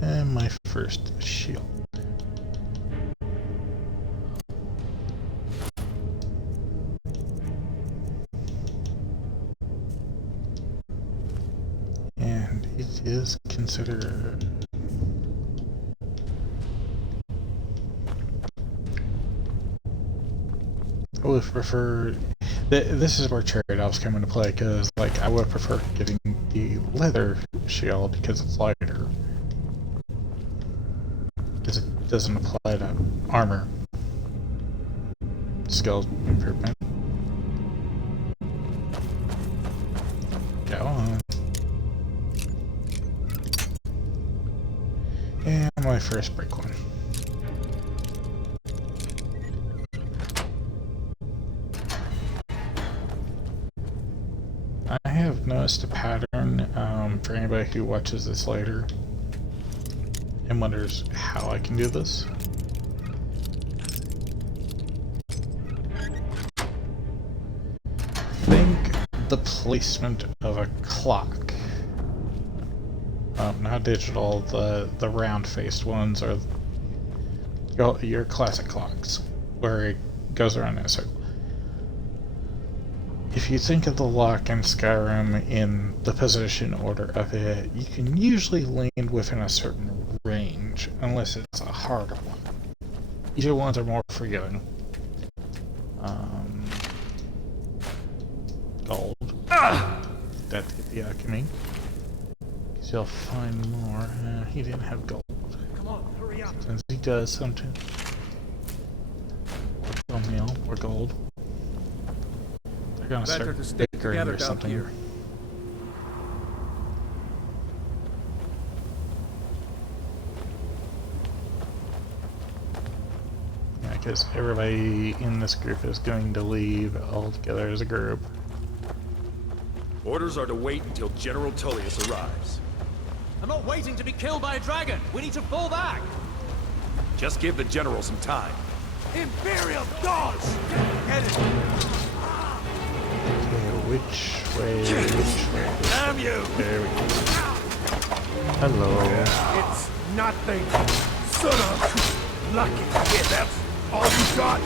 And my first shield. And it is considered... I would prefer... This is where trade-offs come into play, because like I would prefer getting the leather shield because it's lighter, because it doesn't apply to armor skills improvement. Go on. And my first break one. I have noticed a pattern for anybody who watches this later and wonders how I can do this. Think the placement of a clock. Not digital, the round-faced ones are your classic clocks, where it goes around in a circle. If you think of the lock in Skyrim in the position order of it, you can usually land within a certain range, unless it's a harder one. Easier ones are more forgiving. Gold. That's the alchemy. Because you'll find more. He didn't have gold. Come on, hurry up. Since he does something. Or meal, or gold. They're gonna Better start to stick bickering together or down something. here. Yeah, because everybody in this group is going to leave all together as a group. Orders are to wait until General Tullius arrives. I'm not waiting to be killed by a dragon. We need to fall back. Just give the General some time. Imperial dogs! Get it! Okay, which way? Damn you! There we go. Hello. It's nothing. Son of lucky kid, that's all you got.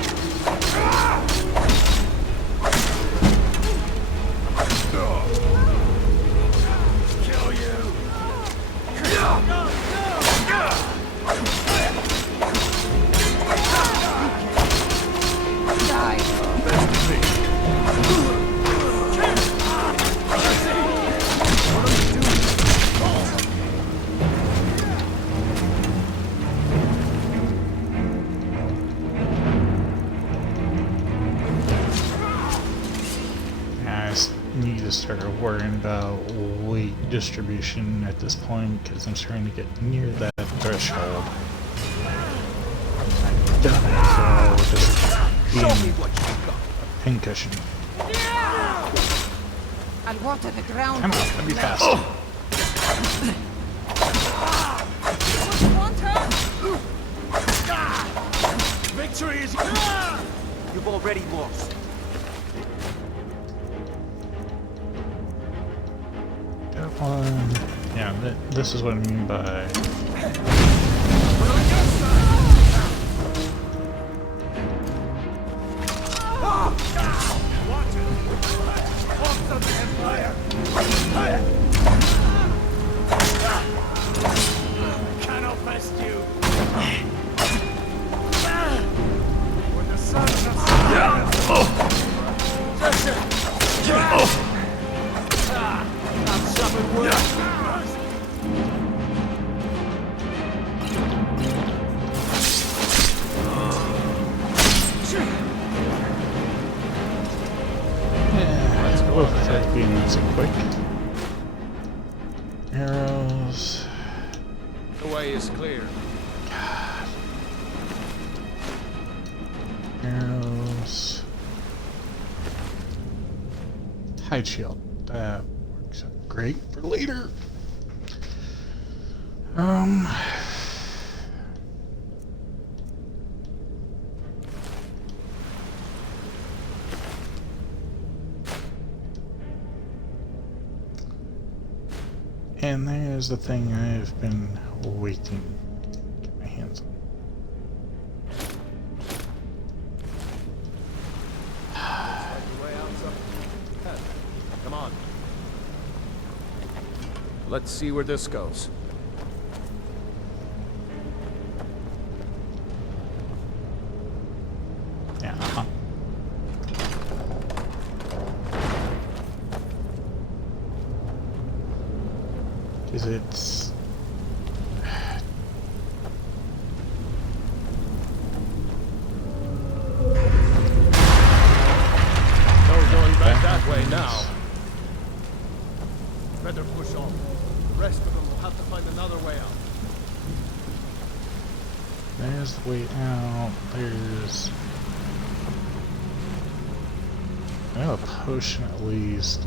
Kill you. I just need to start worrying about weight distribution at this point because I'm starting to get near that threshold. I don't know, just being a pincushion. I'll water the ground. Come on, let me fast. Victory is... You've already lost. That one. Yeah, this is what I mean by. Cannot best you. When the sun comes I've suffered worse. Yeah, let's go with that being nice and quick. Arrows. The way is clear. Arrows. Hide shield. That works out great for later. And there's the thing I've been waiting to get my hands on. Come on. Let's see where this goes. Yeah, Is it... No going back that way now. Better push on. The rest of them will have to find another way out. There's the way out. There's... I have a potion at least.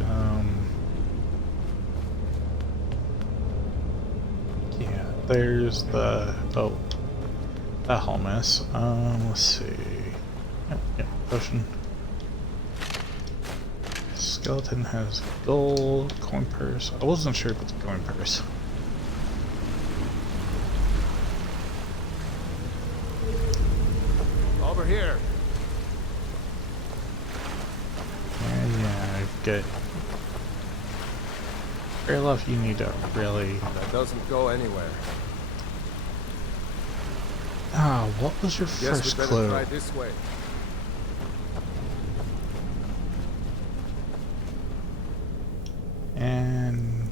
Yeah, there's the... Oh. That whole mess. Let's see. Yep, potion. Skeleton has gold, coin purse. I wasn't sure about the coin purse. Over here. Yeah, good. Fair enough, you need to really... That doesn't go anywhere. Ah, what was your Guess first we better clue? try this way. And...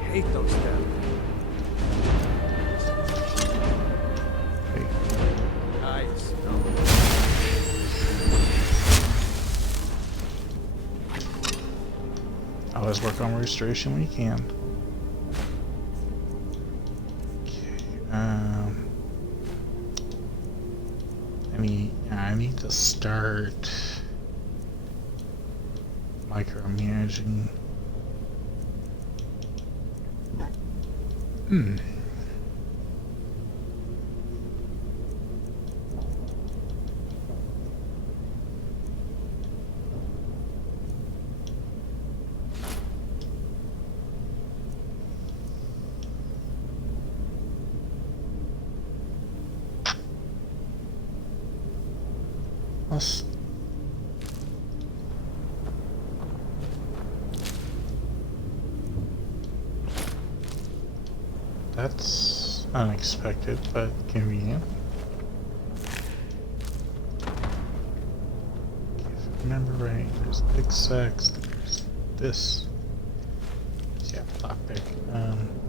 I hate those damn. Nice. Always work on restoration when you can. Okay, I need to start micromanaging. Let's... That's unexpected, but convenient. If I remember right, there's big sex, there's this. Yeah, lockpick.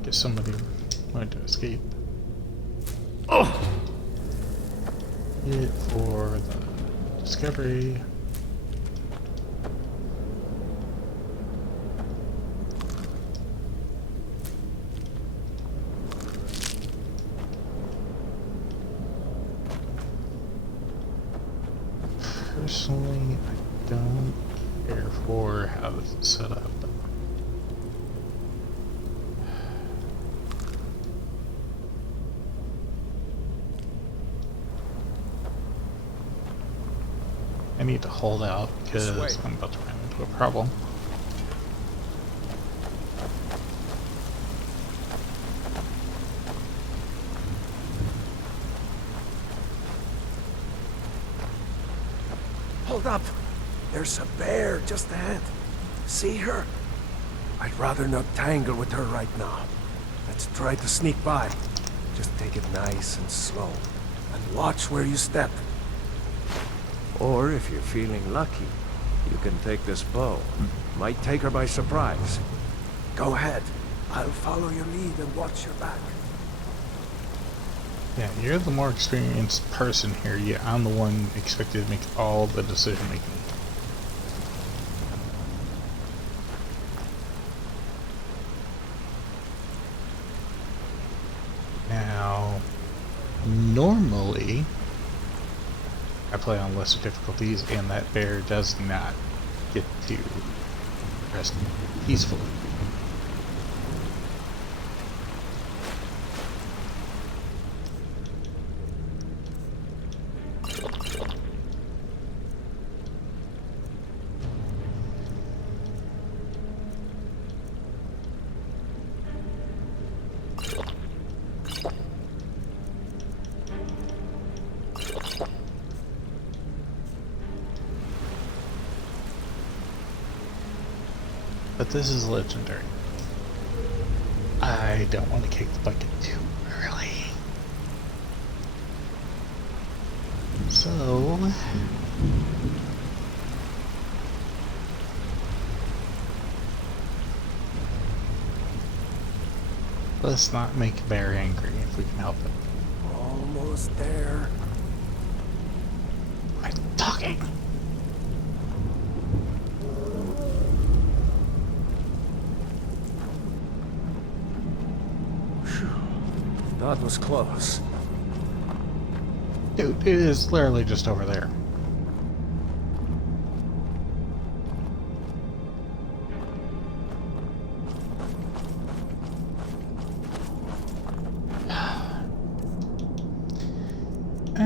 Guess somebody wanted to escape. Oh! It for the discovery. Personally, I don't care for how this is set up. I need to hold out because I'm about to run into a problem. Hold up! There's a bear just ahead. See her? I'd rather not tangle with her right now. Let's try to sneak by. Just take it nice and slow. And watch where you step. Or if you're feeling lucky, you can take this bow. Might take her by surprise. Go ahead. I'll follow your lead and watch your back. Yeah, you're the more experienced person here, yet I'm the one expected to make all the decision making. Now, normally, I play on lesser difficulties, and that bear does not get to rest peacefully. But this is legendary. I don't want to kick the bucket too early. So... let's not make Bear angry if we can help it. Almost there. I'm talking! That was close. Dude, it is literally just over there.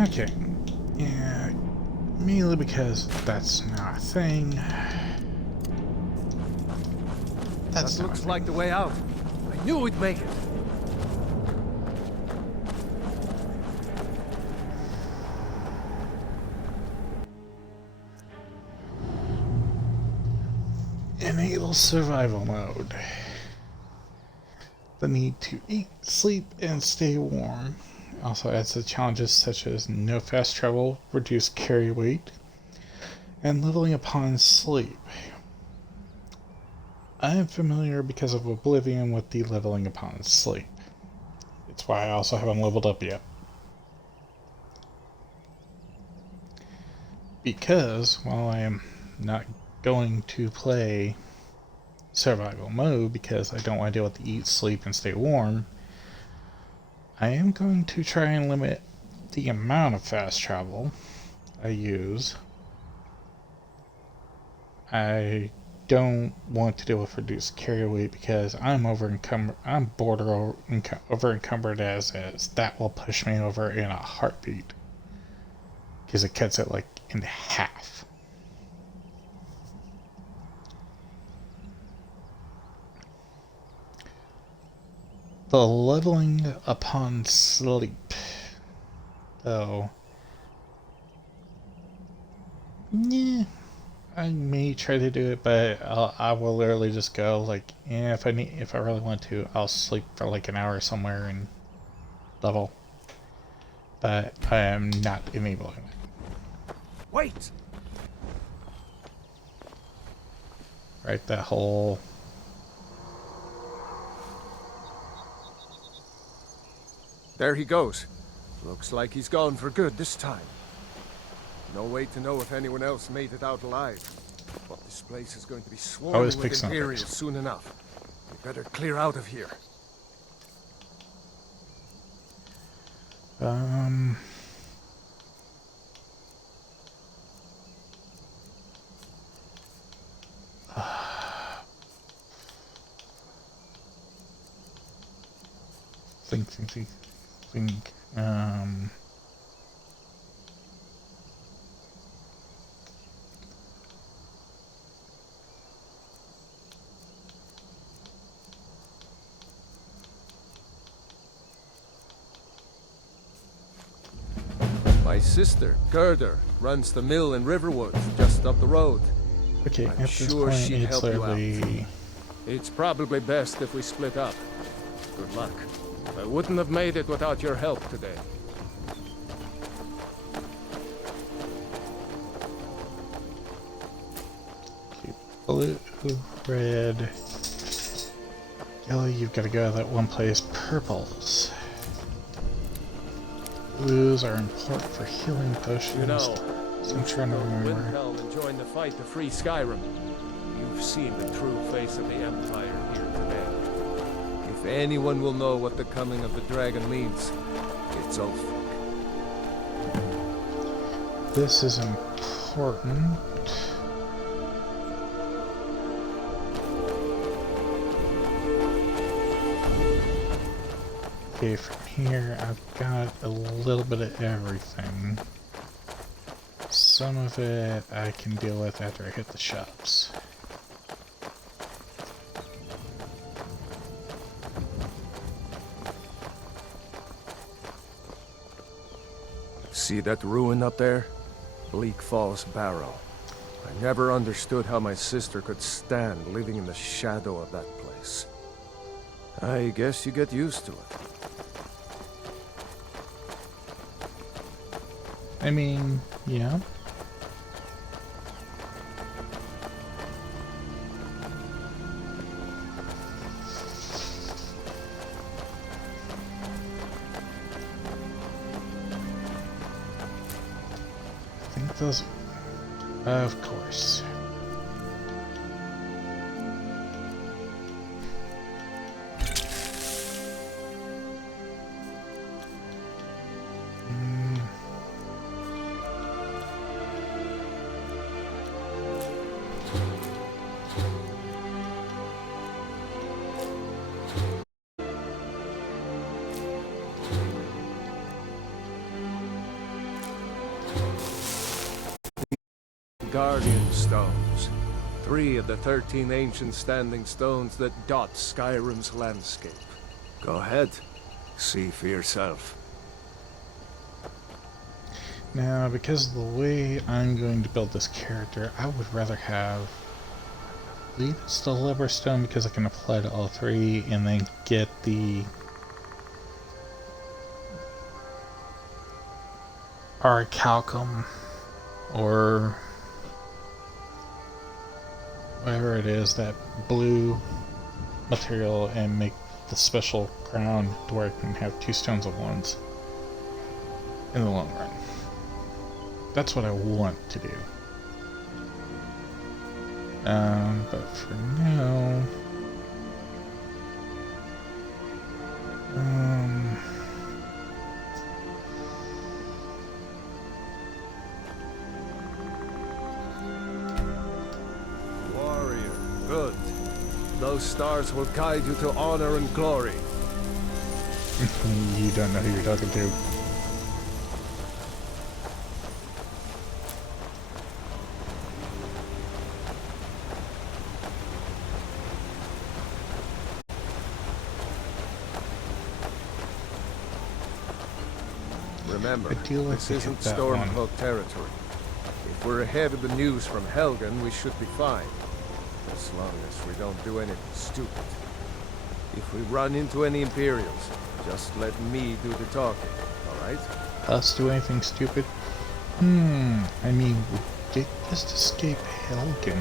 Okay. Yeah, mainly because that's not a thing. That looks like the way out. I knew we'd make it. Enable survival mode. The need to eat, sleep, and stay warm. Also adds the challenges such as no fast travel, reduced carry weight, and leveling upon sleep. I am familiar because of Oblivion with the leveling upon sleep. It's why I also haven't leveled up yet. Because while I am not going to play survival mode because I don't want to deal with the eat, sleep, and stay warm, I am going to try and limit the amount of fast travel I use. I don't want to deal with reduced carry weight because I'm over encumbered as that will push me over in a heartbeat because it cuts it like in half. The leveling upon sleep, though, yeah, I may try to do it, but I will literally just go like, yeah, if I really want to, I'll sleep for like an hour somewhere and level. But I am not enabling it. Wait! Right, that whole. There he goes. Looks like he's gone for good this time. No way to know if anyone else made it out alive. But this place is going to be swarming with Imperials soon enough. We better clear out of here. Think. My sister, Gerda, runs the mill in Riverwood, just up the road. Okay, I'm sure she'd help you out. It's probably best if we split up. Good luck. I wouldn't have made it without your help today. Blue, red, yellow, you've got to go to that one place. Purples. Blues are important for healing potions. You know, so I'm trying to remember. Windhelm and join the fight to free Skyrim. You've seen the true face of the Empire here today. If anyone will know what the coming of the dragon means, it's Ulfric. This is important. Okay, from here I've got a little bit of everything. Some of it I can deal with after I hit the shops. See that ruin up there? Bleak Falls Barrow. I never understood how my sister could stand living in the shadow of that place. I guess you get used to it. I mean, yeah. I think those... Of course. Guardian stones. 3 of the 13 ancient standing stones that dot Skyrim's landscape. Go ahead. See for yourself. Now, because of the way I'm going to build this character, I would rather have... I believe it's the Liver Stone because I can apply to all 3 and then get the... Orichalcum or... whatever it is, that blue material, and make the special crown to where I can have 2 stones at once in the long run. That's what I want to do. But for now... Good. Those stars will guide you to honor and glory. You don't know who you're talking to. Remember, I do like this to hit isn't that Stormcloak territory. If we're ahead of the news from Helgen, we should be fine. As long as we don't do anything stupid. If we run into any Imperials, just let me do the talking, alright? Us do anything stupid? I mean, we did just escape Helgen.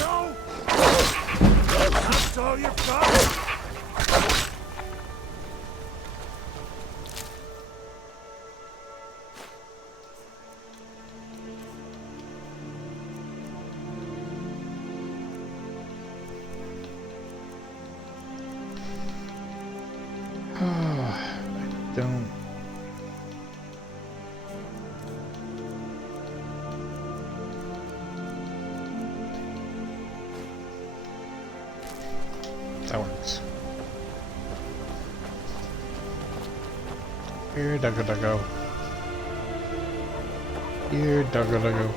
No! That's all you've got? I don't... That works. Here, Duggo Duggo. Here, Duggo Duggo.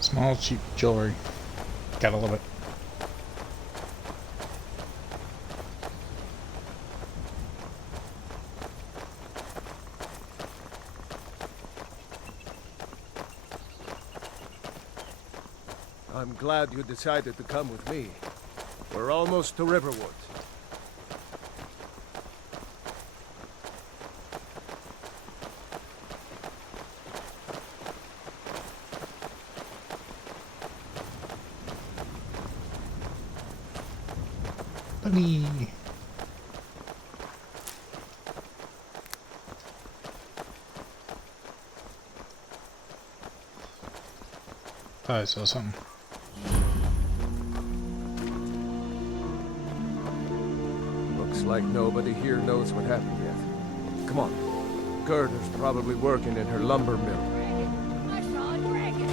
Small, cheap jewelry. Gotta love it. I'm glad you decided to come with me. We're almost to Riverwood. Honey. Thought I saw something. Looks like nobody here knows what happened yet. Come on. Gerda's probably working in her lumber mill. I saw a dragon.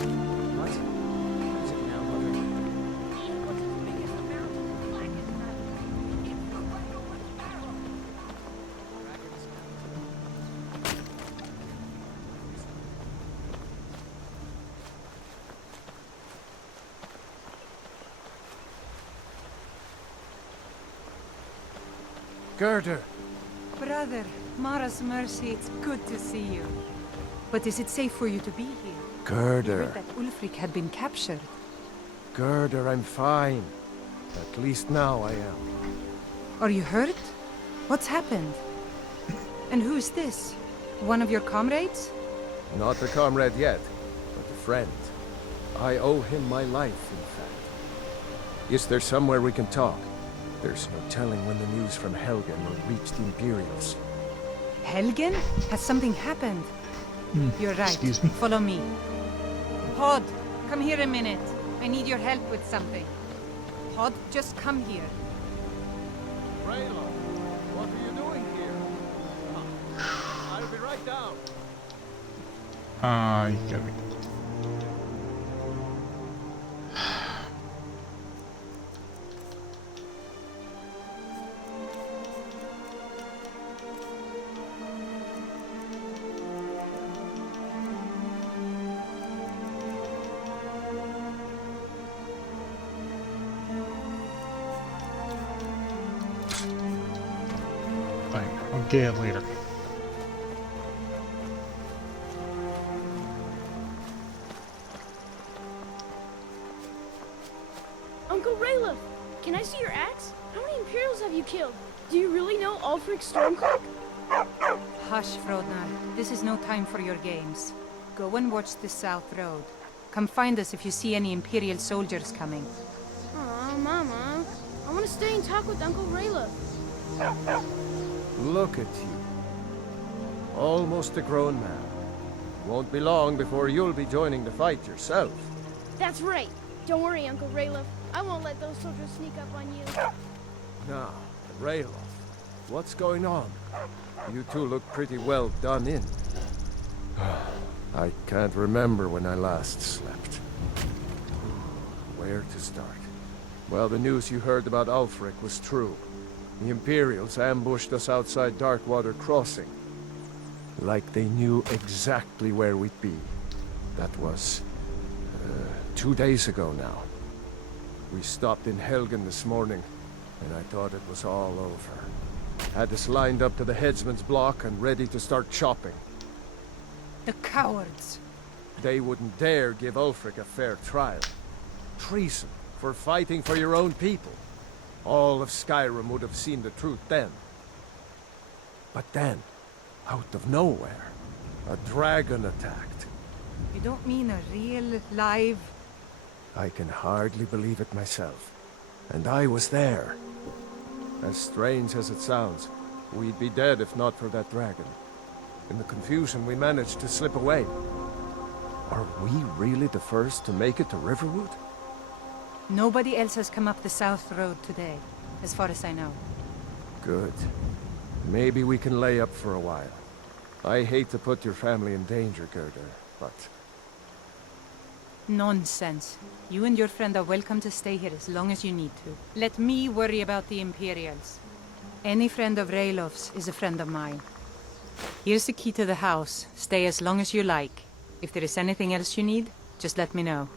What? Is it now, Mother? He was as big as the mountain and black as night. It flew right over the barrel. Gerda! Brother, Mara's mercy, it's good to see you. But is it safe for you to be here? We Gerda! heard that Ulfric had been captured. Gerda, I'm fine. At least now I am. Are you hurt? What's happened? And who's this? One of your comrades? Not a comrade yet, but a friend. I owe him my life, in fact. Is there somewhere we can talk? There's no telling when the news from Helgen will reach the Imperials. Helgen? Has something happened? You're right. Excuse me. Follow me. Pod, come here a minute. I need your help with something. Pod, just come here. Raylo, what are you doing here? I'll be right down. You gotta be. Fine, I'll get it later. Uncle Rayla, can I see your axe? How many Imperials have you killed? Do you really know Ulfric's Stormcloak? Hush, Frodnar. This is no time for your games. Go and watch the South Road. Come find us if you see any Imperial soldiers coming. Aw, Mama. I want to stay and talk with Uncle Rayla. Look at you. Almost a grown man. Won't be long before you'll be joining the fight yourself. That's right. Don't worry, Uncle Rayla. I won't let those soldiers sneak up on you. Now, Raylo, what's going on? You two look pretty well done in. I can't remember when I last slept. Where to start? Well, the news you heard about Ulfric was true. The Imperials ambushed us outside Darkwater Crossing. Like they knew exactly where we'd be. That was 2 days ago now. We stopped in Helgen this morning, and I thought it was all over. Had us lined up to the headsman's block and ready to start chopping. The cowards. They wouldn't dare give Ulfric a fair trial. Treason for fighting for your own people. All of Skyrim would have seen the truth then. But then, out of nowhere, a dragon attacked. You don't mean a real, live... I can hardly believe it myself. And I was there. As strange as it sounds, we'd be dead if not for that dragon. In the confusion, we managed to slip away. Are we really the first to make it to Riverwood? Nobody else has come up the South Road today, as far as I know. Good. Maybe we can lay up for a while. I hate to put your family in danger, Gerda, but... Nonsense. You and your friend are welcome to stay here as long as you need to. Let me worry about the Imperials. Any friend of Raylof's is a friend of mine. Here's the key to the house. Stay as long as you like. If there is anything else you need, just let me know.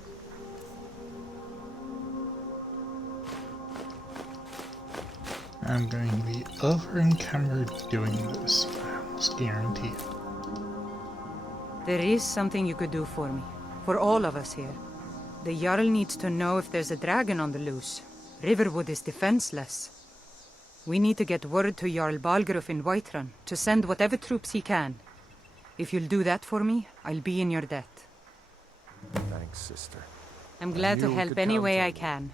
I'm going to be over-encumbered doing this. I almost guarantee it. There is something you could do for me. For all of us here. The Jarl needs to know if there's a dragon on the loose. Riverwood is defenseless. We need to get word to Jarl Balgruuf in Whiterun to send whatever troops he can. If you'll do that for me, I'll be in your debt. Thanks, sister. I'm glad to knew we help could any count way on I you. can.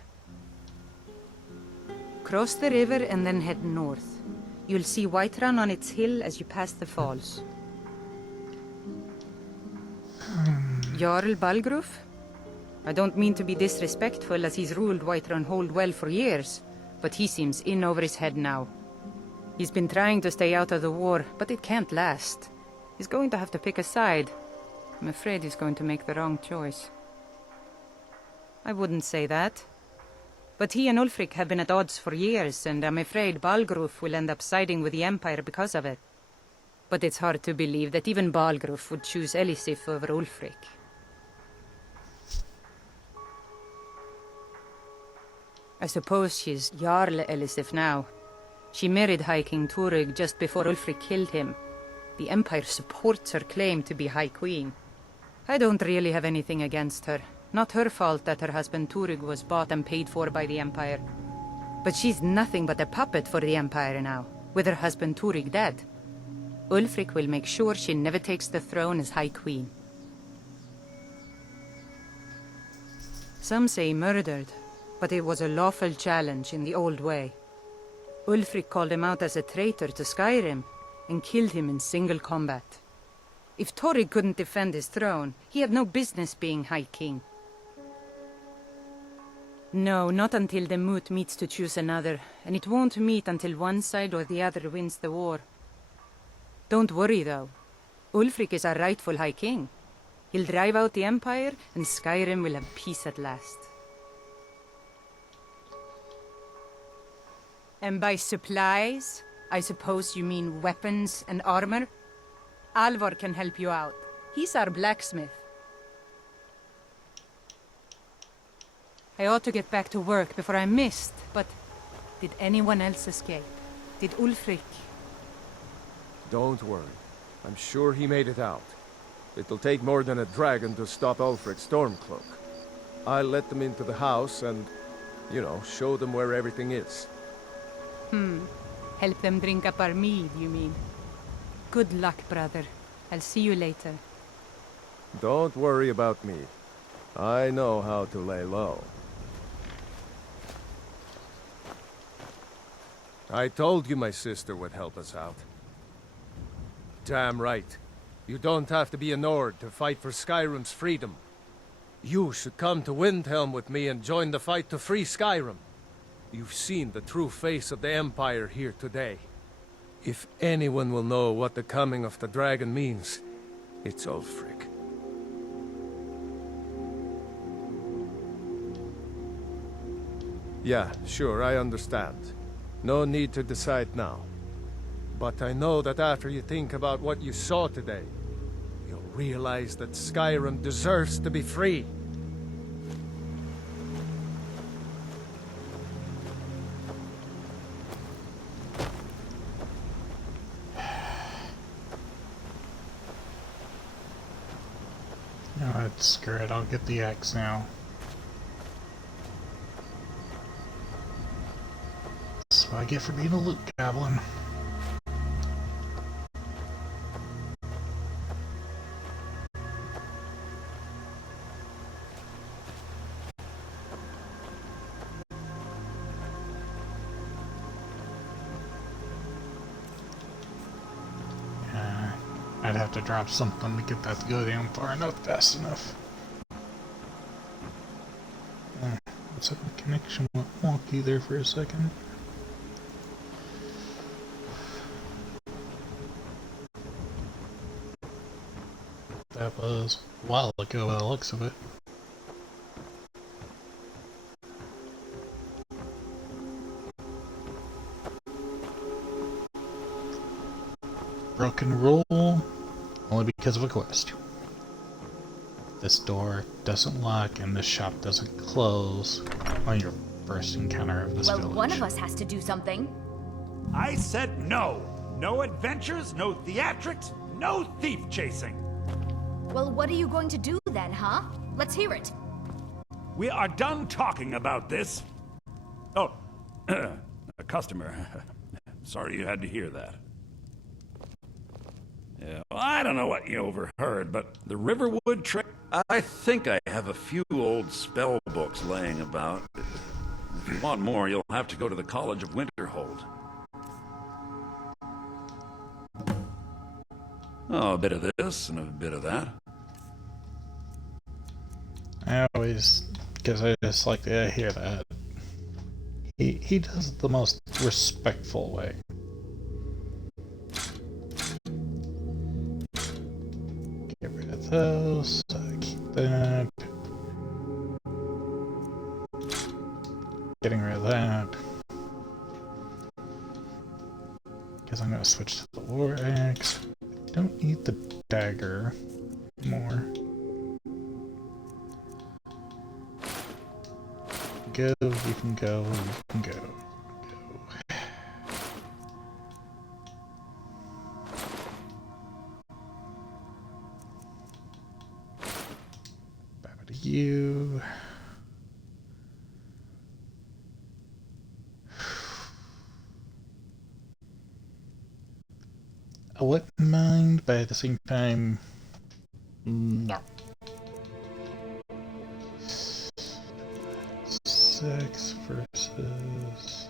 Cross the river and then head north. You'll see Whiterun on its hill as you pass the falls. Jarl Balgruf? I don't mean to be disrespectful, as he's ruled Whiterun Hold well for years, but he seems in over his head now. He's been trying to stay out of the war, but it can't last. He's going to have to pick a side. I'm afraid he's going to make the wrong choice. I wouldn't say that. But he and Ulfric have been at odds for years, and I'm afraid Balgruf will end up siding with the Empire because of it. But it's hard to believe that even Balgruf would choose Elisif over Ulfric. I suppose she's Jarl Elisif now. She married High King Turug just before Ulfric killed him. The Empire supports her claim to be High Queen. I don't really have anything against her. Not her fault that her husband Turug was bought and paid for by the Empire. But she's nothing but a puppet for the Empire now, with her husband Turug dead. Ulfric will make sure she never takes the throne as High Queen. Some say murdered, but it was a lawful challenge in the old way. Ulfric called him out as a traitor to Skyrim, and killed him in single combat. If Torrig couldn't defend his throne, he had no business being High King. No, not until the moot meets to choose another, and it won't meet until one side or the other wins the war. Don't worry, though. Ulfric is our rightful High King. He'll drive out the Empire, and Skyrim will have peace at last. And by supplies, I suppose you mean weapons and armor? Alvor can help you out. He's our blacksmith. I ought to get back to work before I missed, but did anyone else escape? Did Ulfric? Don't worry. I'm sure he made it out. It'll take more than a dragon to stop Ulfric's Stormcloak. I'll let them into the house and, show them where everything is. Help them drink up our mead, you mean? Good luck, brother. I'll see you later. Don't worry about me. I know how to lay low. I told you my sister would help us out. Damn right. You don't have to be a Nord to fight for Skyrim's freedom. You should come to Windhelm with me and join the fight to free Skyrim. You've seen the true face of the Empire here today. If anyone will know what the coming of the dragon means, it's Ulfric. Yeah, sure, I understand. No need to decide now. But I know that after you think about what you saw today, you'll realize that Skyrim deserves to be free. Alright, screw it, I'll get the axe now. That's what I get for being a loot goblin. I'd have to drop something to get that to go down far enough, fast enough. Looks like the connection went wonky there for a second. That was a while ago by the looks of it. Broken rule, only because of a quest. This door doesn't lock and this shop doesn't close on your first encounter of this village. Well, one of us has to do something. I said no. No adventures, no theatrics, no thief chasing. Well, what are you going to do then, huh? Let's hear it. We are done talking about this. Oh, a customer. Sorry you had to hear that. Yeah, well, I don't know what you overheard, but the Riverwood trade... I think I have a few old spell books laying about. If you want more, you'll have to go to the College of Winterhold. Oh, a bit of this and a bit of that. I always, because I just like to hear that. He does it the most respectful way. Get rid of those. Keep that. Getting rid of that. Because I'm going to switch to the war axe. Don't need the dagger more. Go, you can go, you can go. Go. Back to you. I wouldn't mind, but at the same time, no. 6 versus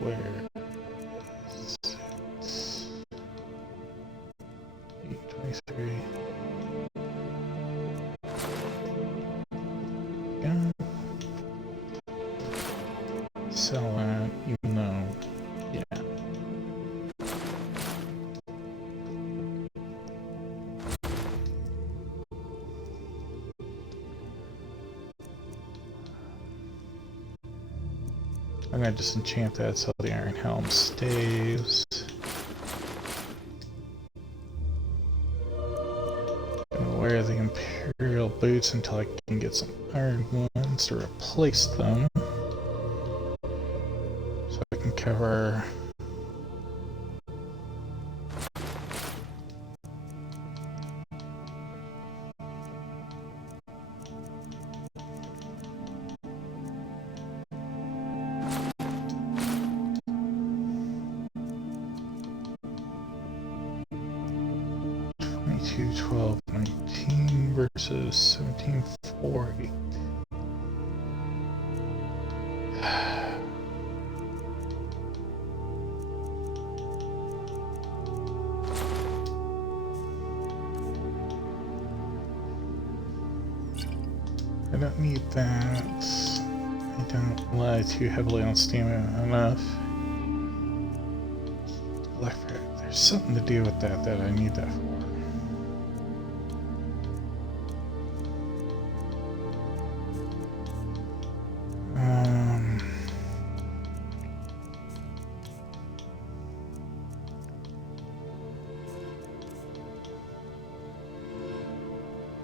where is it? 823. Yeah. Sell that, even though, yeah. I'm gonna disenchant that so the Iron Helm stays. Gonna wear the Imperial boots until I can get some iron ones to replace them. So I can cover. Two, 12, 19 versus 1740. I don't need that. I don't rely too heavily on stamina enough. There's something to do with that I need that for.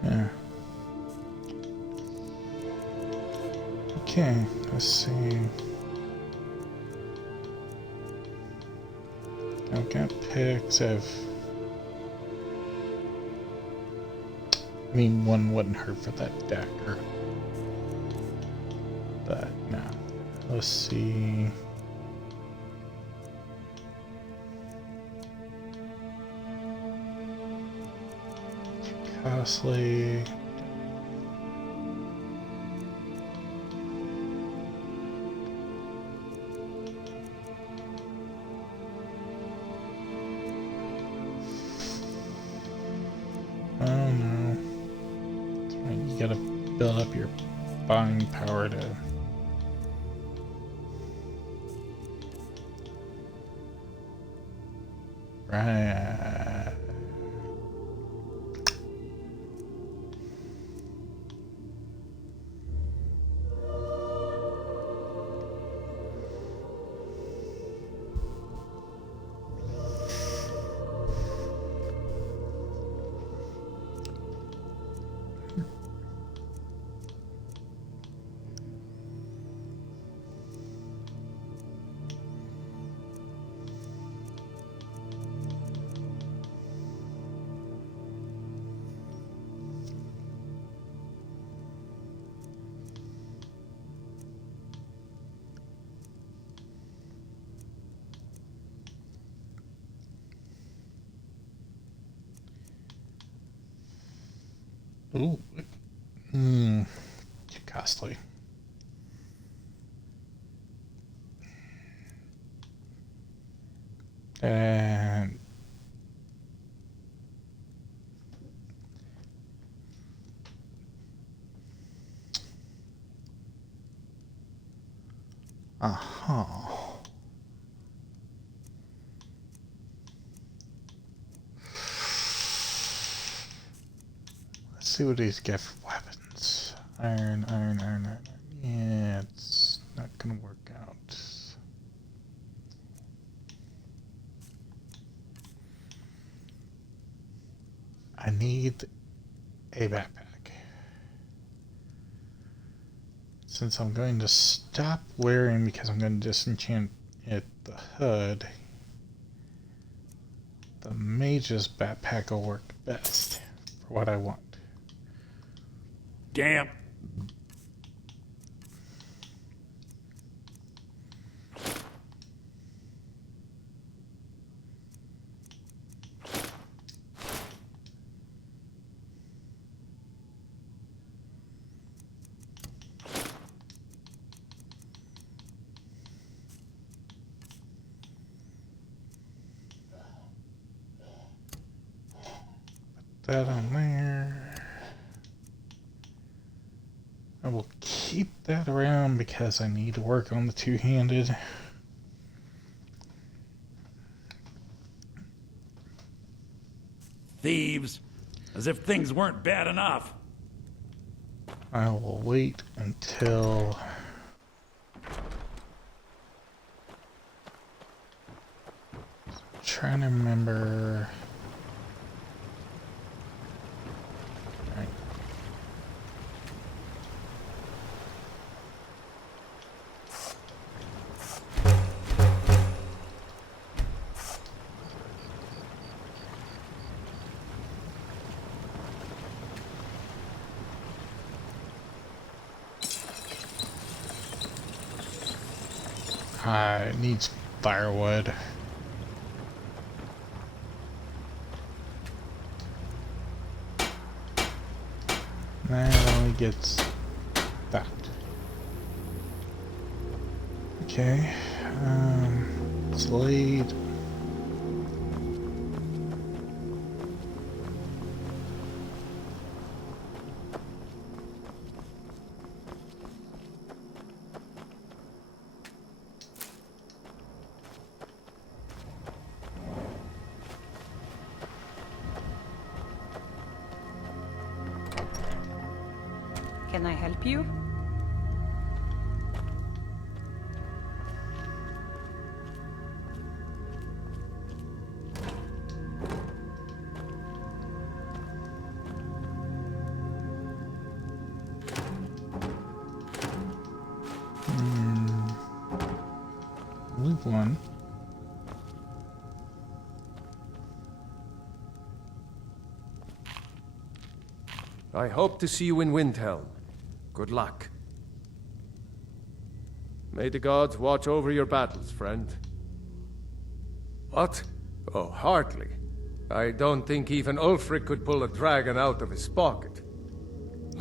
Yeah. Okay, let's see. I've got picks. I mean, one wouldn't hurt for that dagger. But, no. Let's see. Too costly. Oh no. That's right, you gotta build up your buying power to... Right. Ooh. Too costly. And let's see what he's got for weapons. Iron. Yeah, it's not gonna work out. I need a backpack. Since I'm going to stop wearing because I'm going to disenchant the hood, the mage's backpack will work best for what I want. Damn. That on there. I will keep that around because I need to work on the two-handed. Thieves. As if things weren't bad enough. I will wait until trying to remember. Right. It needs firewood. That only gets that. Okay. Slade. Can I help you? Leave one. I hope to see you in Windhelm. Good luck. May the gods watch over your battles, friend. What? Oh, hardly. I don't think even Ulfric could pull a dragon out of his pocket.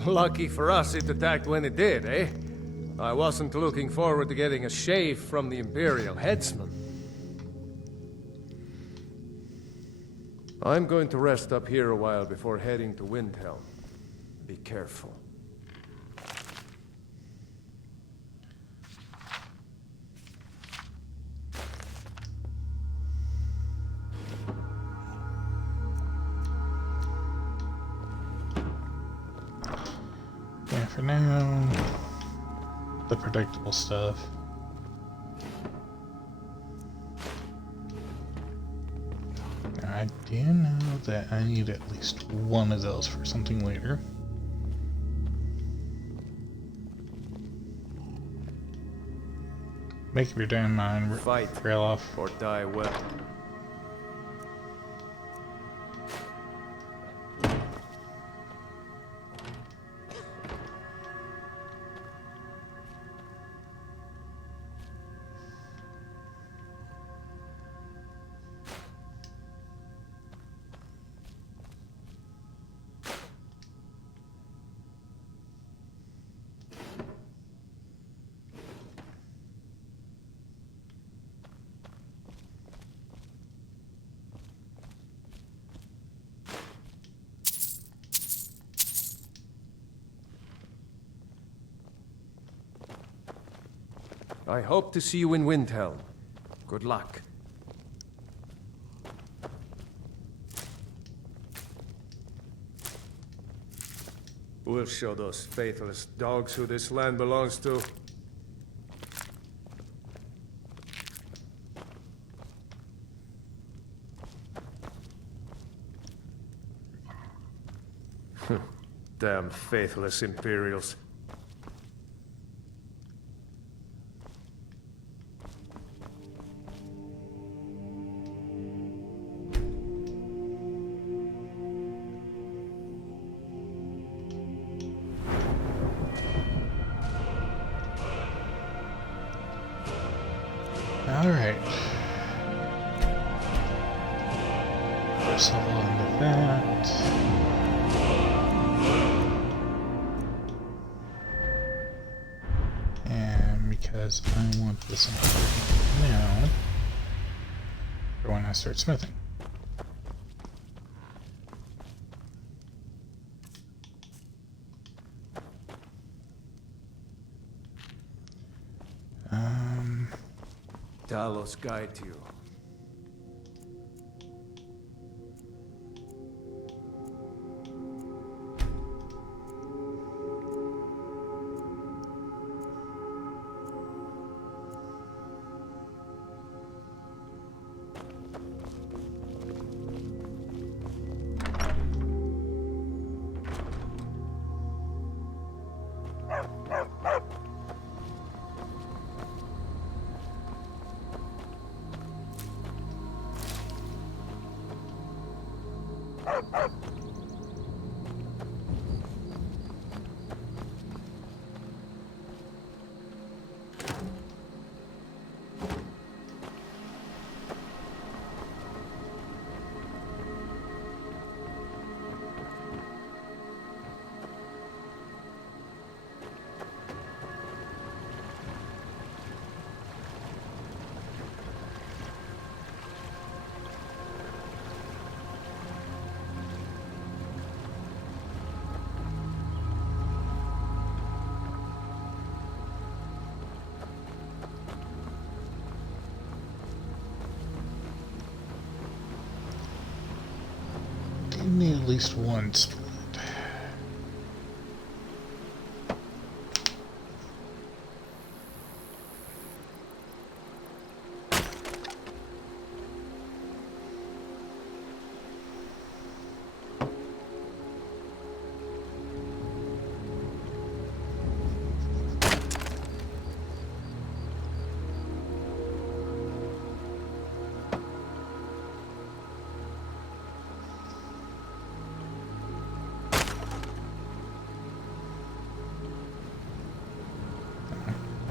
Lucky for us it attacked when it did, eh? I wasn't looking forward to getting a shave from the Imperial headsman. I'm going to rest up here a while before heading to Windhelm. Be careful. Yeah, for now, the predictable stuff. I do know that I need at least one of those for something later. Make up your damn mind, Fight Ralof. or die well. I hope to see you in Windhelm. Good luck. We'll show those faithless dogs who this land belongs to. Damn faithless Imperials. Alright. First level into that. And because I want this now, for when I start smithing. Talos guide you. Need at least one split.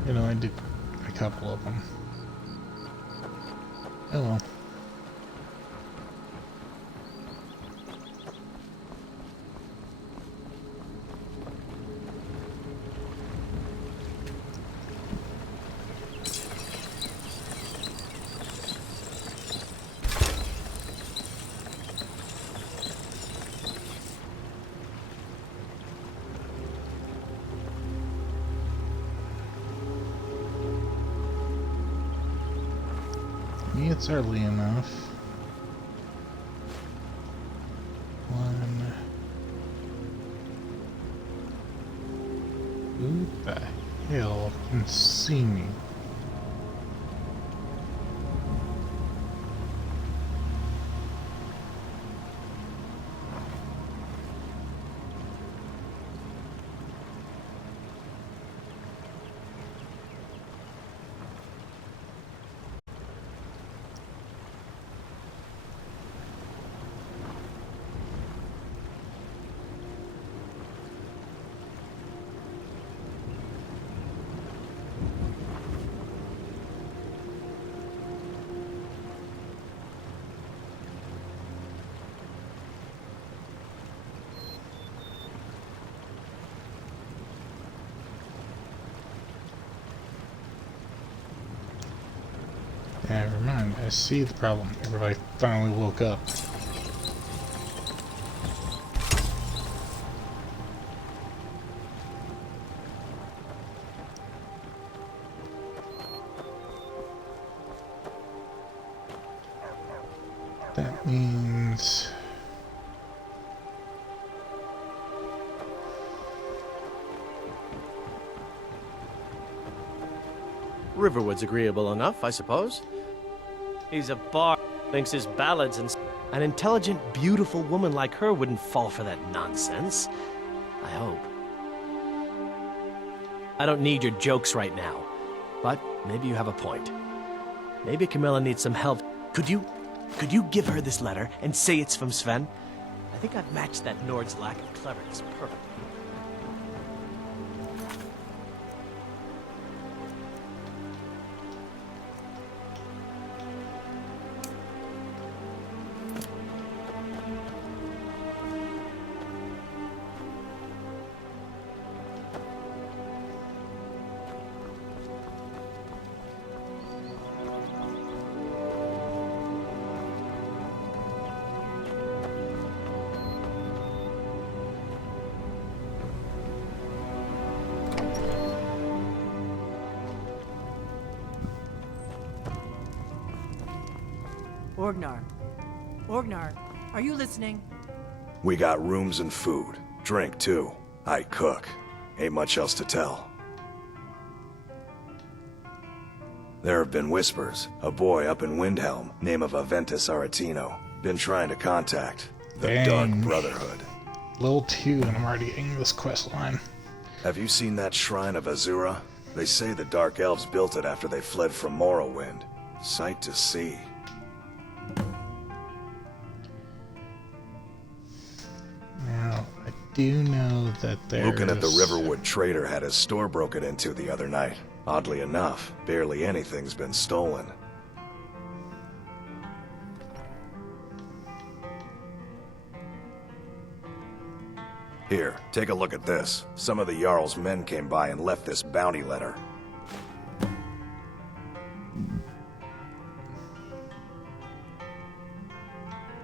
You know, I did a couple of them. Oh well. It's early enough. Who the hell can see me? Never mind, I see the problem. Everybody finally woke up. That means... Riverwood's agreeable enough, I suppose. He's a bard, thinks his ballads and... An intelligent, beautiful woman like her wouldn't fall for that nonsense. I hope. I don't need your jokes right now, but maybe you have a point. Maybe Camilla needs some help. Could you give her this letter and say it's from Sven? I think I've matched that Nord's lack of cleverness perfectly. Orgnar, are you listening? We got rooms and food. Drink, too. I cook. Ain't much else to tell. There have been whispers. A boy up in Windhelm, name of Aventus Aretino, been trying to contact the Dang. Dark Brotherhood. Level 2 and I'm already in this quest line. Have you seen that Shrine of Azura? They say the Dark Elves built it after they fled from Morrowind. Sight to see. Now, I do know that there's... Looking at the Riverwood trader had his store broken into the other night. Oddly enough, barely anything's been stolen. Here, take a look at this. Some of the Jarl's men came by and left this bounty letter.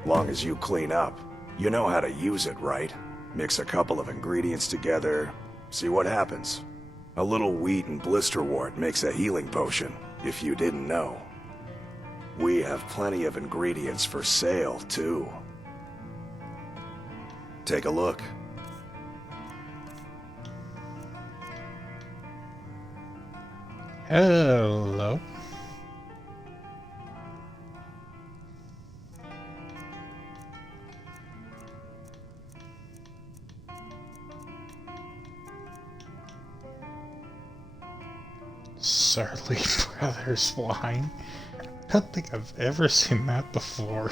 Long as you clean up. You know how to use it, right? Mix a couple of ingredients together, see what happens. A little wheat and blisterwort makes a healing potion, if you didn't know. We have plenty of ingredients for sale, too. Take a look. Hello. Surly Brothers wine. I don't think I've ever seen that before.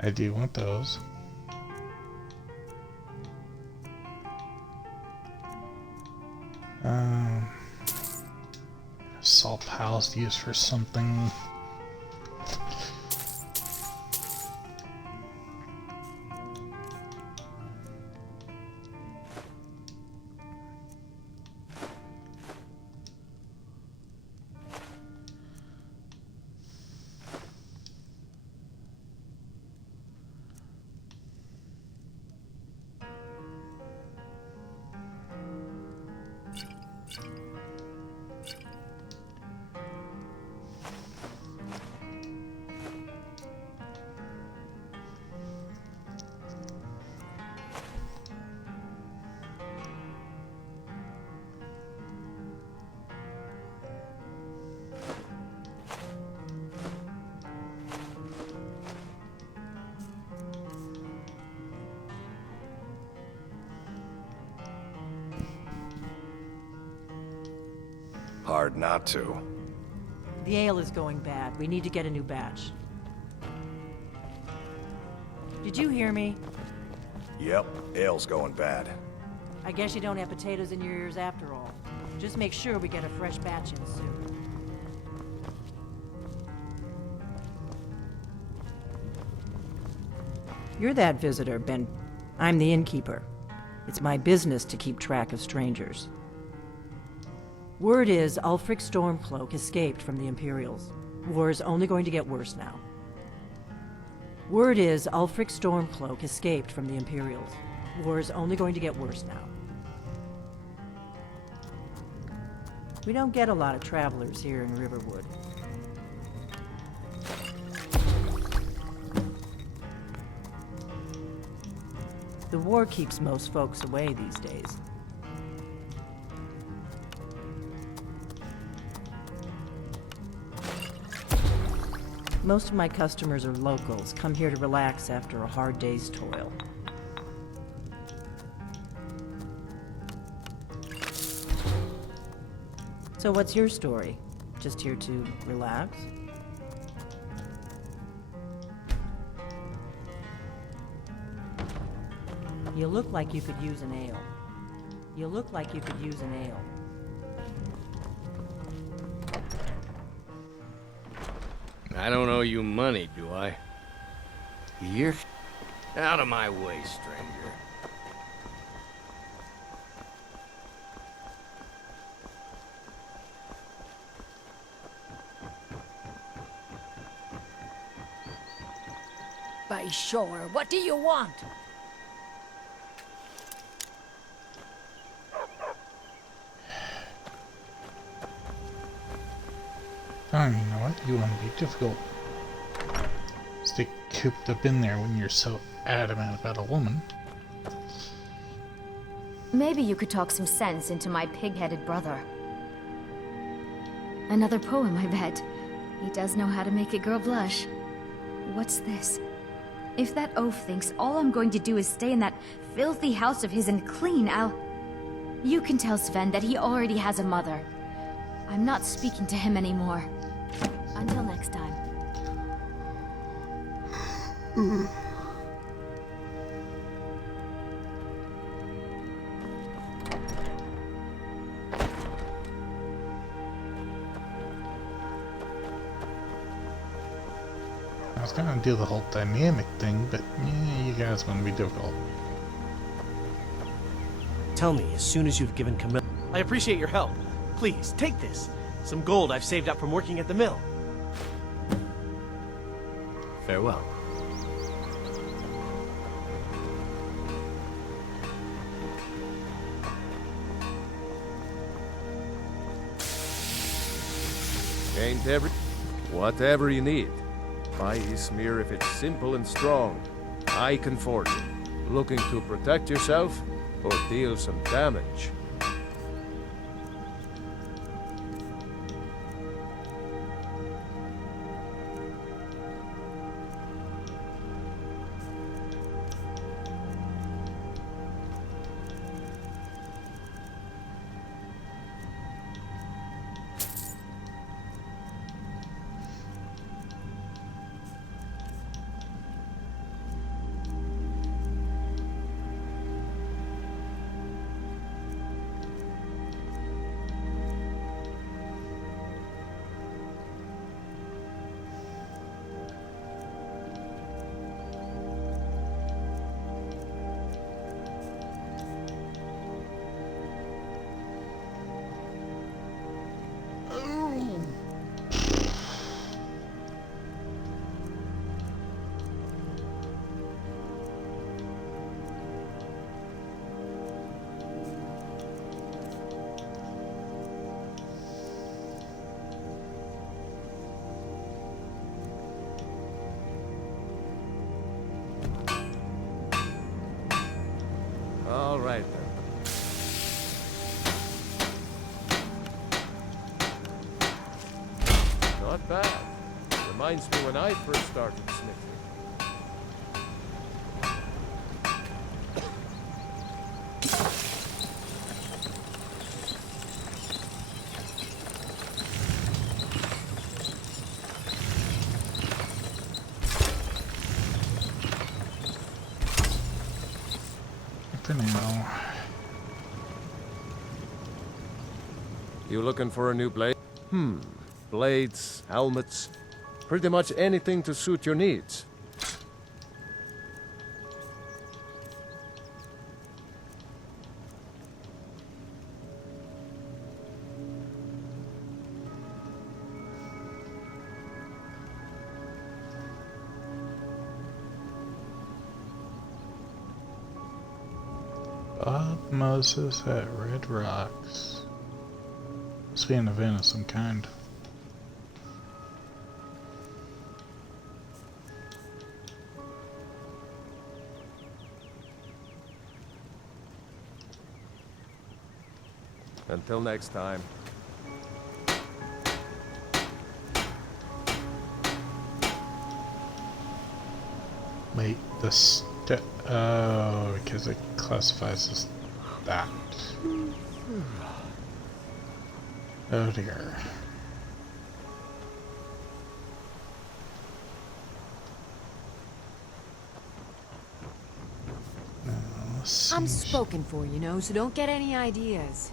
I do want those. Salt pals used for something. Hard not to. The ale is going bad. We need to get a new batch. Did you hear me? Yep, ale's going bad. I guess you don't have potatoes in your ears after all. Just make sure we get a fresh batch in soon. You're that visitor, Ben. I'm the innkeeper. It's my business to keep track of strangers. Word is Ulfric Stormcloak escaped from the Imperials. War is only going to get worse now. Word is Ulfric Stormcloak escaped from the Imperials. War is only going to get worse now. We don't get a lot of travelers here in Riverwood. The war keeps most folks away these days. Most of my customers are locals, come here to relax after a hard day's toil. So what's your story? Just here to relax? You look like you could use an ale. You look like you could use an ale. I don't owe you money, do I? You're out of my way, stranger. By sure, what do you want? Fine, you know what? You want to be difficult. Stay cooped up in there when you're so adamant about a woman. Maybe you could talk some sense into my pig-headed brother. Another poem, I bet. He does know how to make a girl blush. What's this? If that oaf thinks all I'm going to do is stay in that filthy house of his and clean, You can tell Sven that he already has a mother. I'm not speaking to him anymore. Until next time. I was gonna do the whole dynamic thing, but yeah, you guys want to be difficult. Tell me as soon as you've given Camilla. I appreciate your help. Please, take this. Some gold I've saved up from working at the mill. Farewell. Ain't whatever you need. Buy Ismir if it's simple and strong. I can forge it. Looking to protect yourself or deal some damage? All right, then. Not bad. Reminds me when I first started sniffing. For now. You looking for a new blade? Blades, helmets, pretty much anything to suit your needs. Bob Moses at Red Rocks. Hopefully an event of some kind. Until next time. Wait, because it classifies as that. Oh dear. I'm spoken for, you know, so don't get any ideas.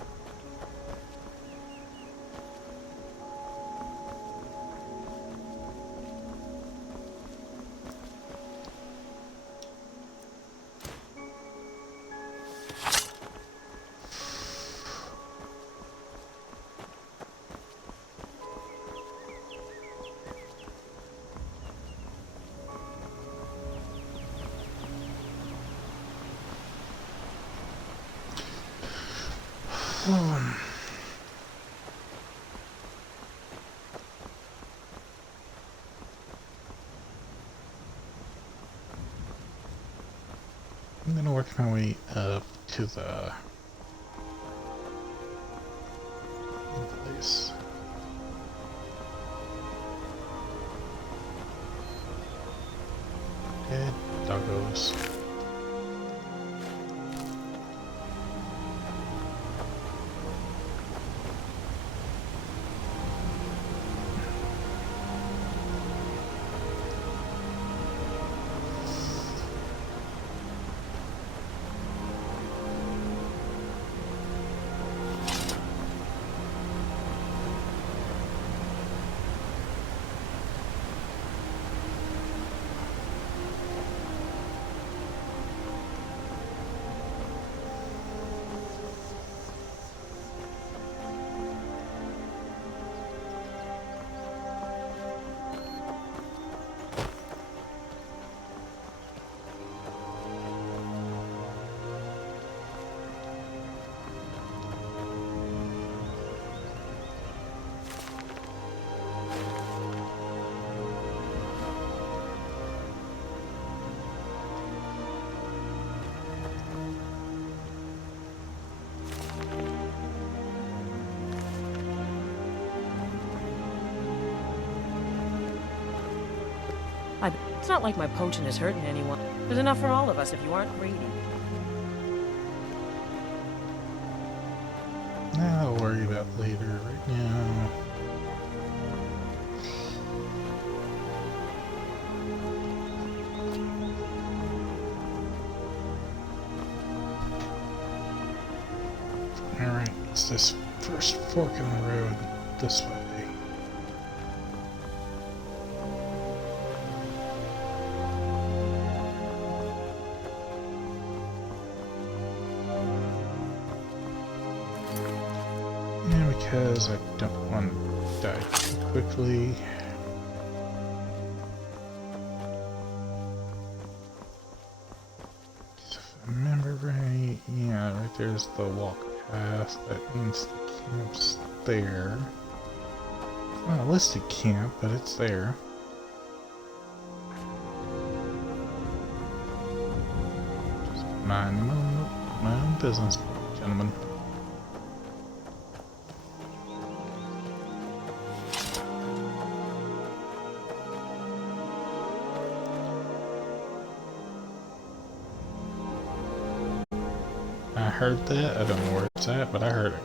I'm gonna work my way up to the place. Dead doggos. It's not like my potion is hurting anyone. There's enough for all of us if you aren't greedy. I'll worry about later. Right now. Alright, it's this first fork in the road this way. Because I don't want to die too quickly. So if I remember right, yeah, right there's the walk path. That means the camp's there. It's not a listed camp, but it's there. Just mind my own business, gentlemen. I heard that. I don't know where it's at, but I heard it.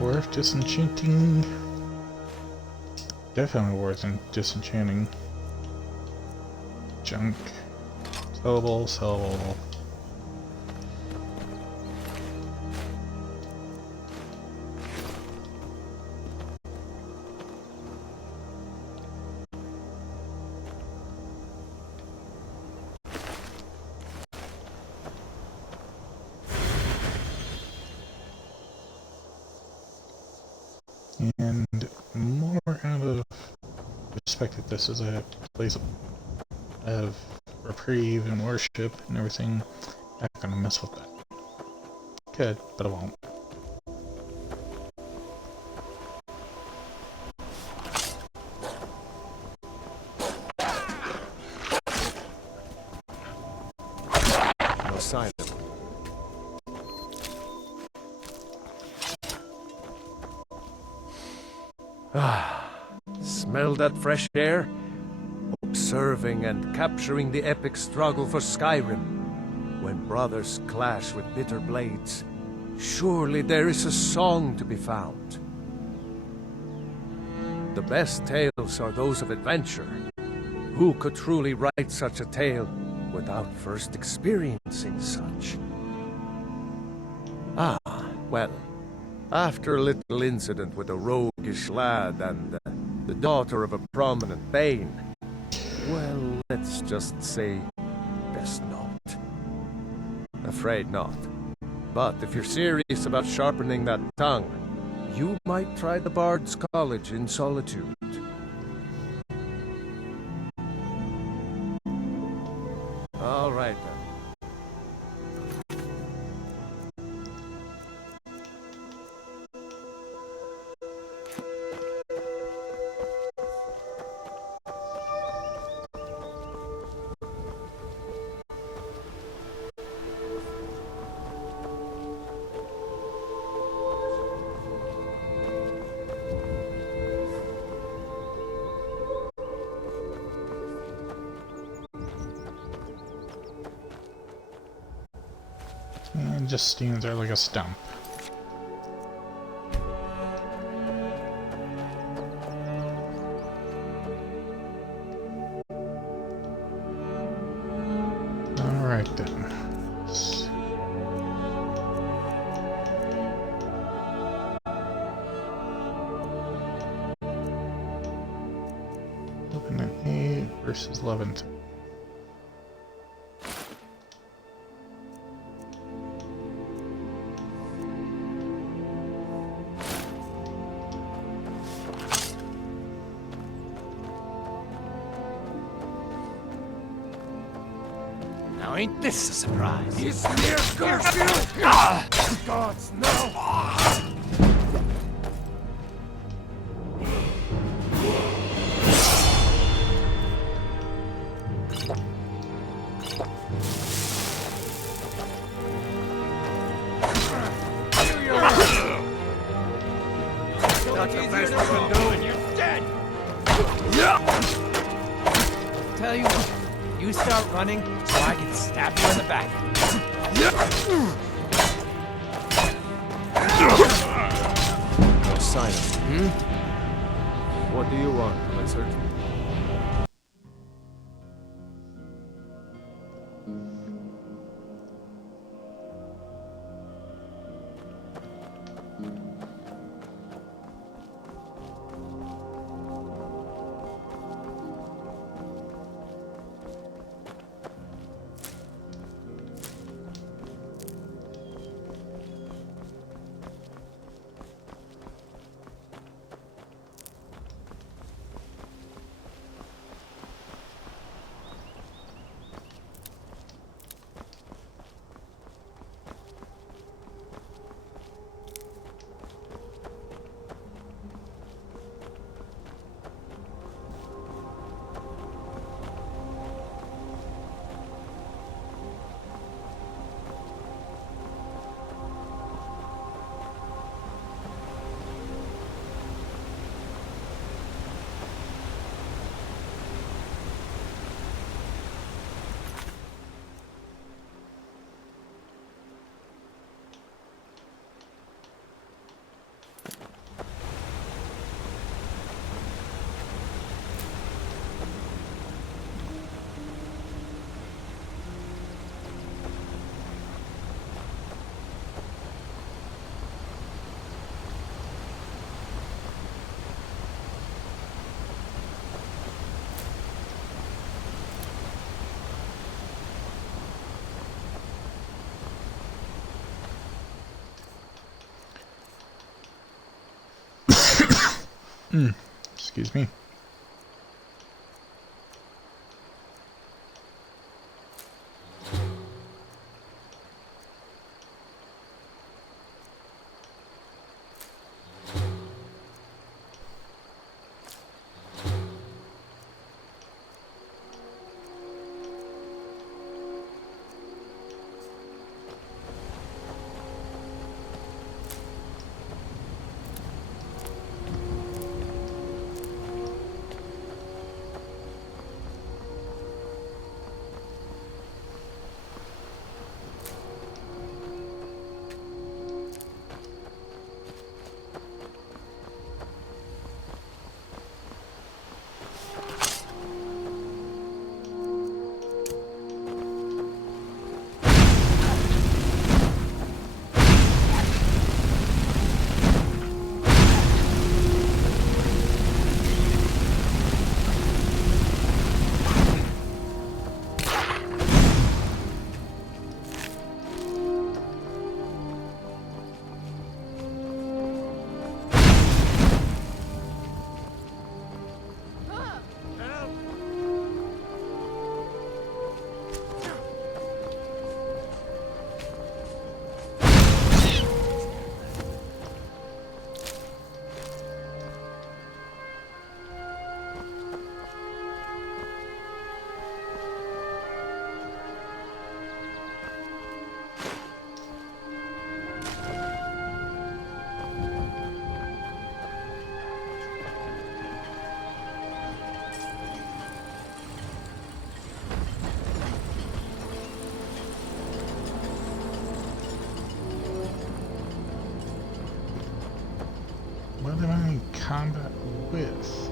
Worth disenchanting. Definitely worth disenchanting. junk. Sellable, sellable. And more out of respect that this is a place of reprieve and worship and everything, not gonna mess with that. Could, but I won't. No sign of him. Smell that fresh air? Observing and capturing the epic struggle for Skyrim, when brothers clash with bitter blades. Surely there is a song to be found. The best tales are those of adventure. Who could truly write such a tale without first experiencing such? Ah, well, after a little incident with a roguish lad and the daughter of a prominent Bane, well, let's just say, best not. Afraid not. But if you're serious about sharpening that tongue, you might try the Bard's College in Solitude. All right, then. And just stands there like a stump. Alright then. Looking at 8 versus 11. Now ain't this a surprise? He's near curfew! Gods, no! Not the best we can do, and you're dead! Tell you what, you start running so I can stab you in the back. No sign of him. What do you want, Blizzard? Excuse me. What am I in combat with?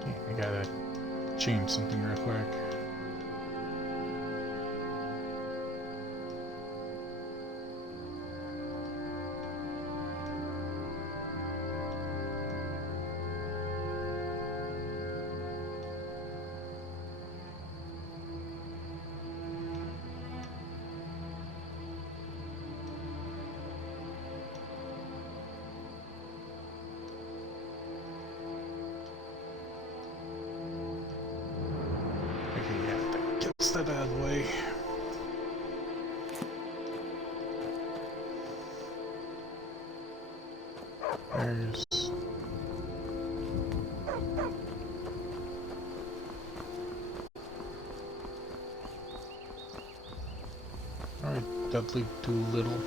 Okay, I gotta change something real quick. That out of the way. There's alright, Dudley Doolittle.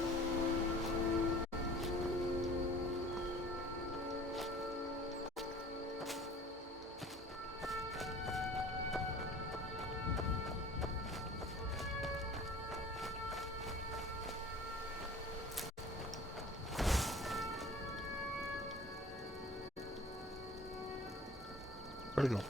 Where'd it go?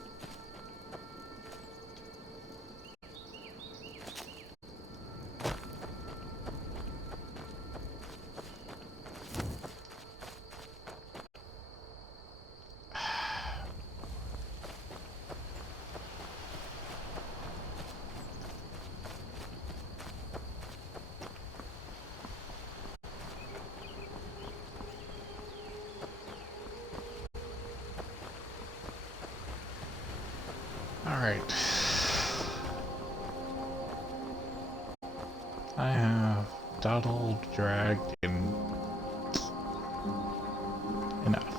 Alright. I have dawdled, dragged, and enough.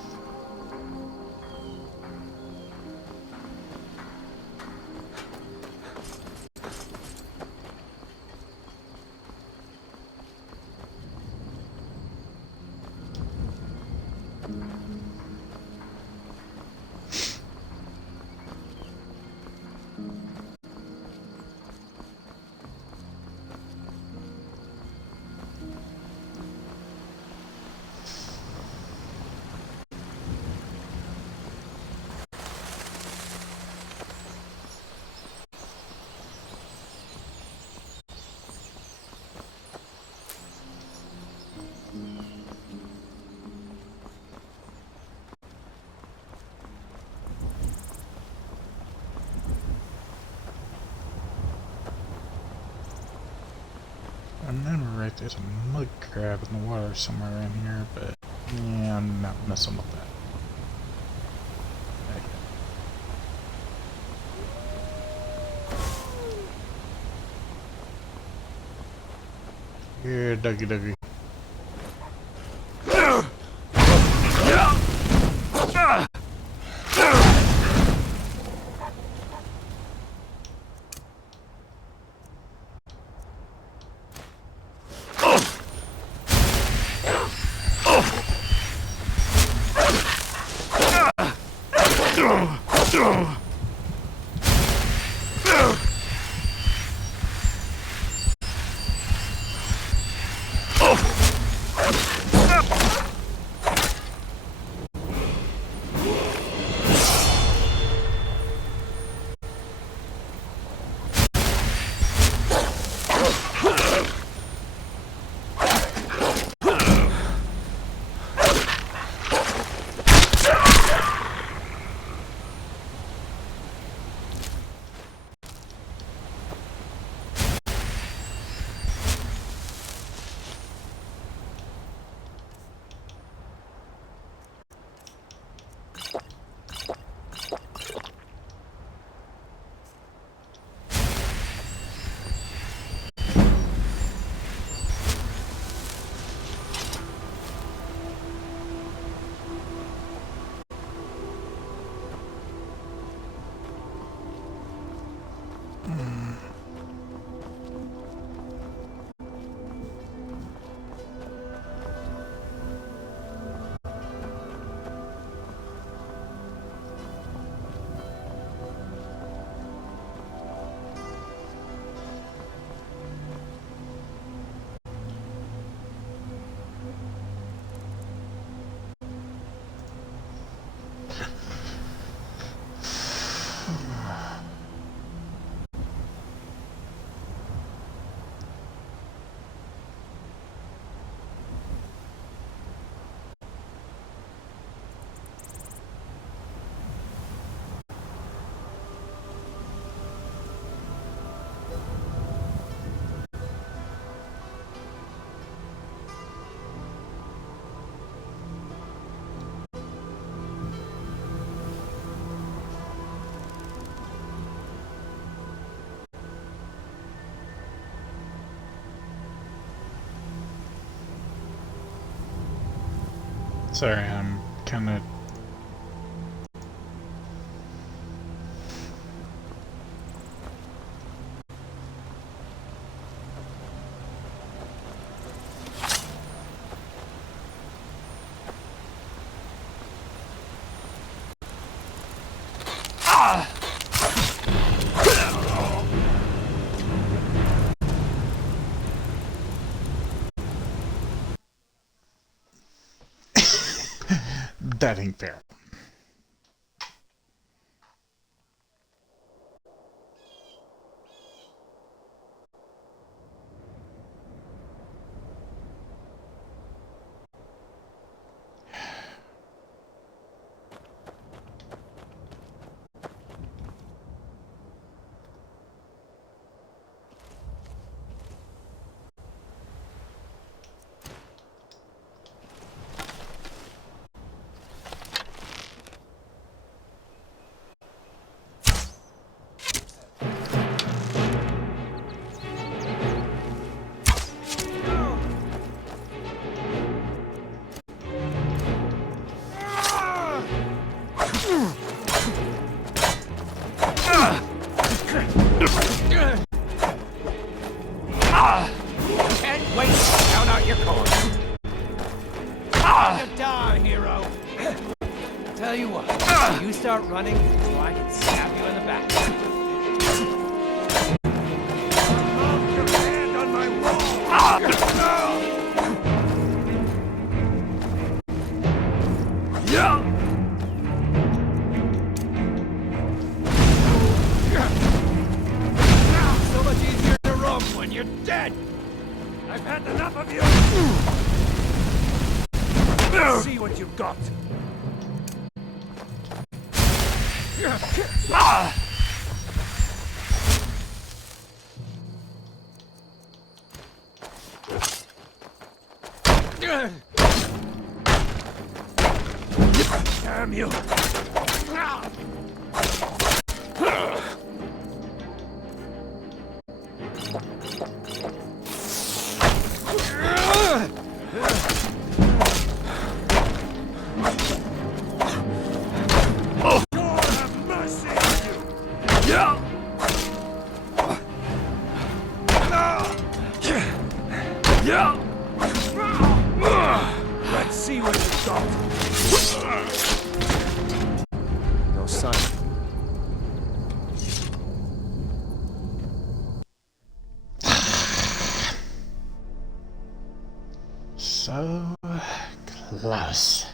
There's a mud crab in the water somewhere in here, but yeah, I'm not messing with that. Here, doggy doggy. Sorry, I'm kind of... That ain't fair. Can't wait to count out your coins. Time to die, hero. Tell you what, you start running so I can stab you in the back. Mount your hand on my wall! Yeah. So much easier to run when you're dead! I've had enough of you! Let's see what you've got! Damn you! Let's see what you've got. No sign. So close.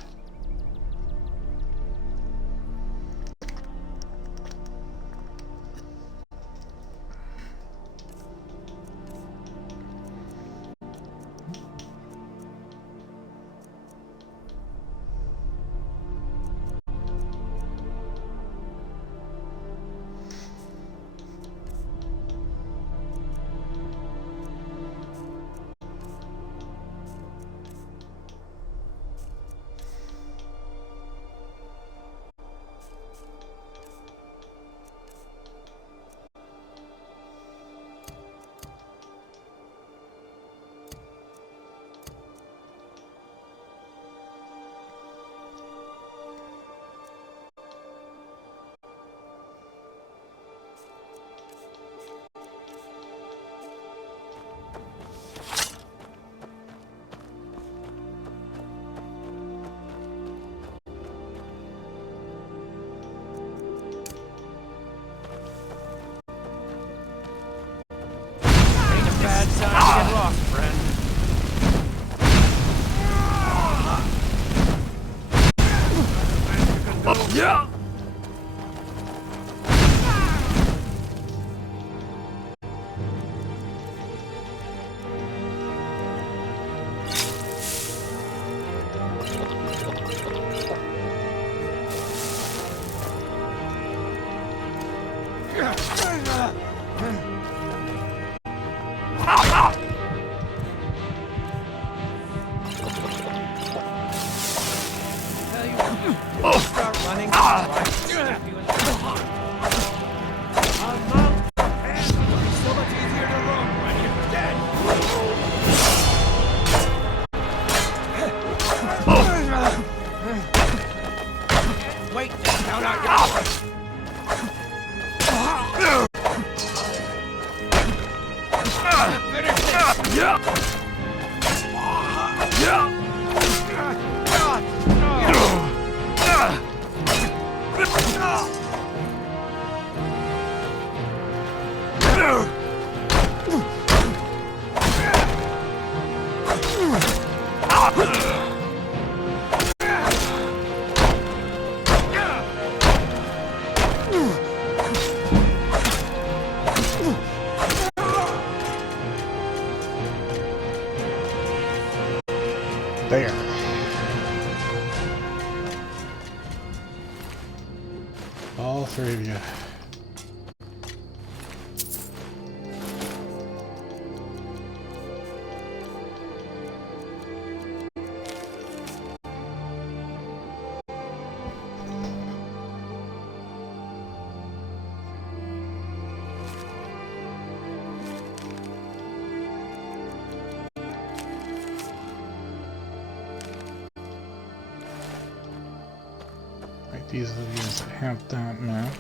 Bad time to get lost, friend. Yeah! Start running. Right. Snap you in the So much easier to run when you're dead! Wait, count out your points. Finish this! Yeah! Yeah! There. All three of you. Right, these are the ones that have that map.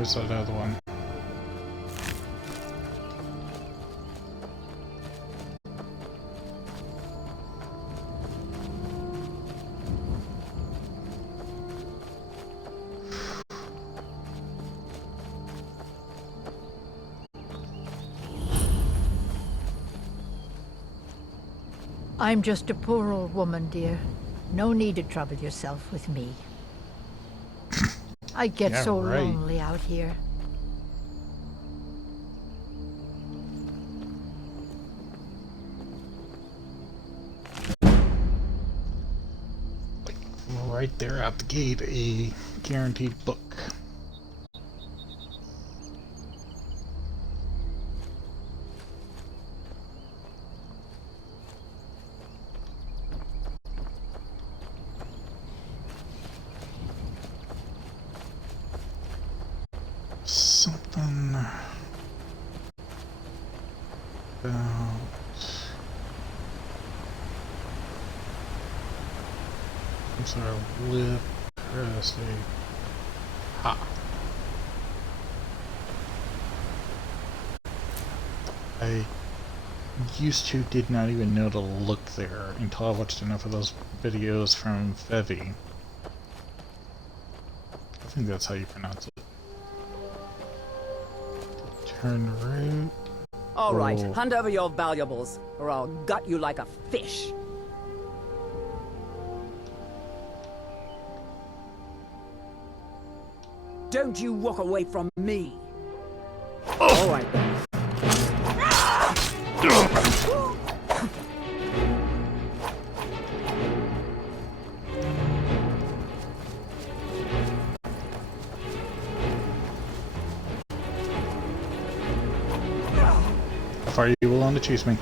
Where's that other one? I'm just a poor old woman, dear. No need to trouble yourself with me. I get Yeah, so right. lonely out here. Right there out the gate, a guaranteed book. Something about some sort of lip crusty. Ha. I did not even know to look there until I watched enough of those videos from Fevy. I think that's how you pronounce it. Turn right. All right, Oh. hand over your valuables, or I'll gut you like a fish. Don't you walk away from me. All right then. How far are you willing to chase me?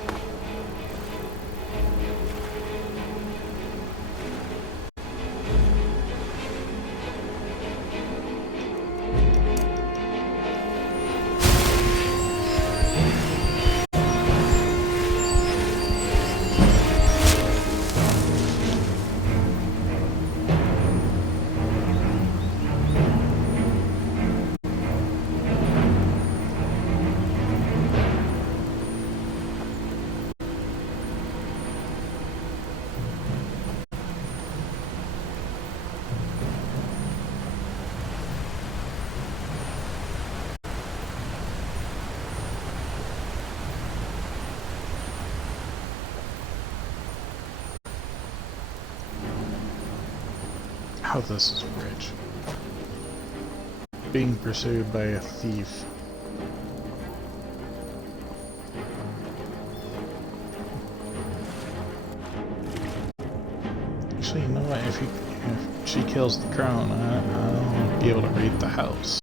Oh, this is rich. Being pursued by a thief. Actually, you know what? If she kills the crone, I'll be able to raid the house.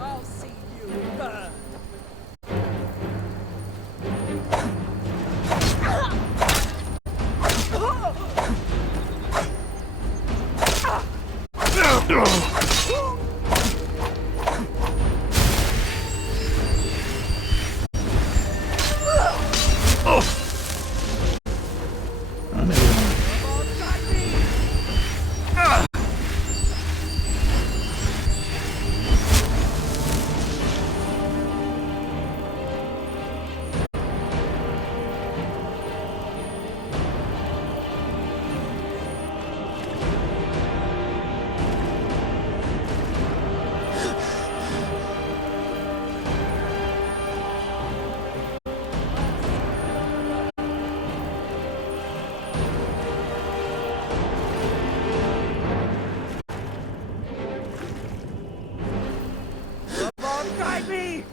I'll see you burn. Guide me!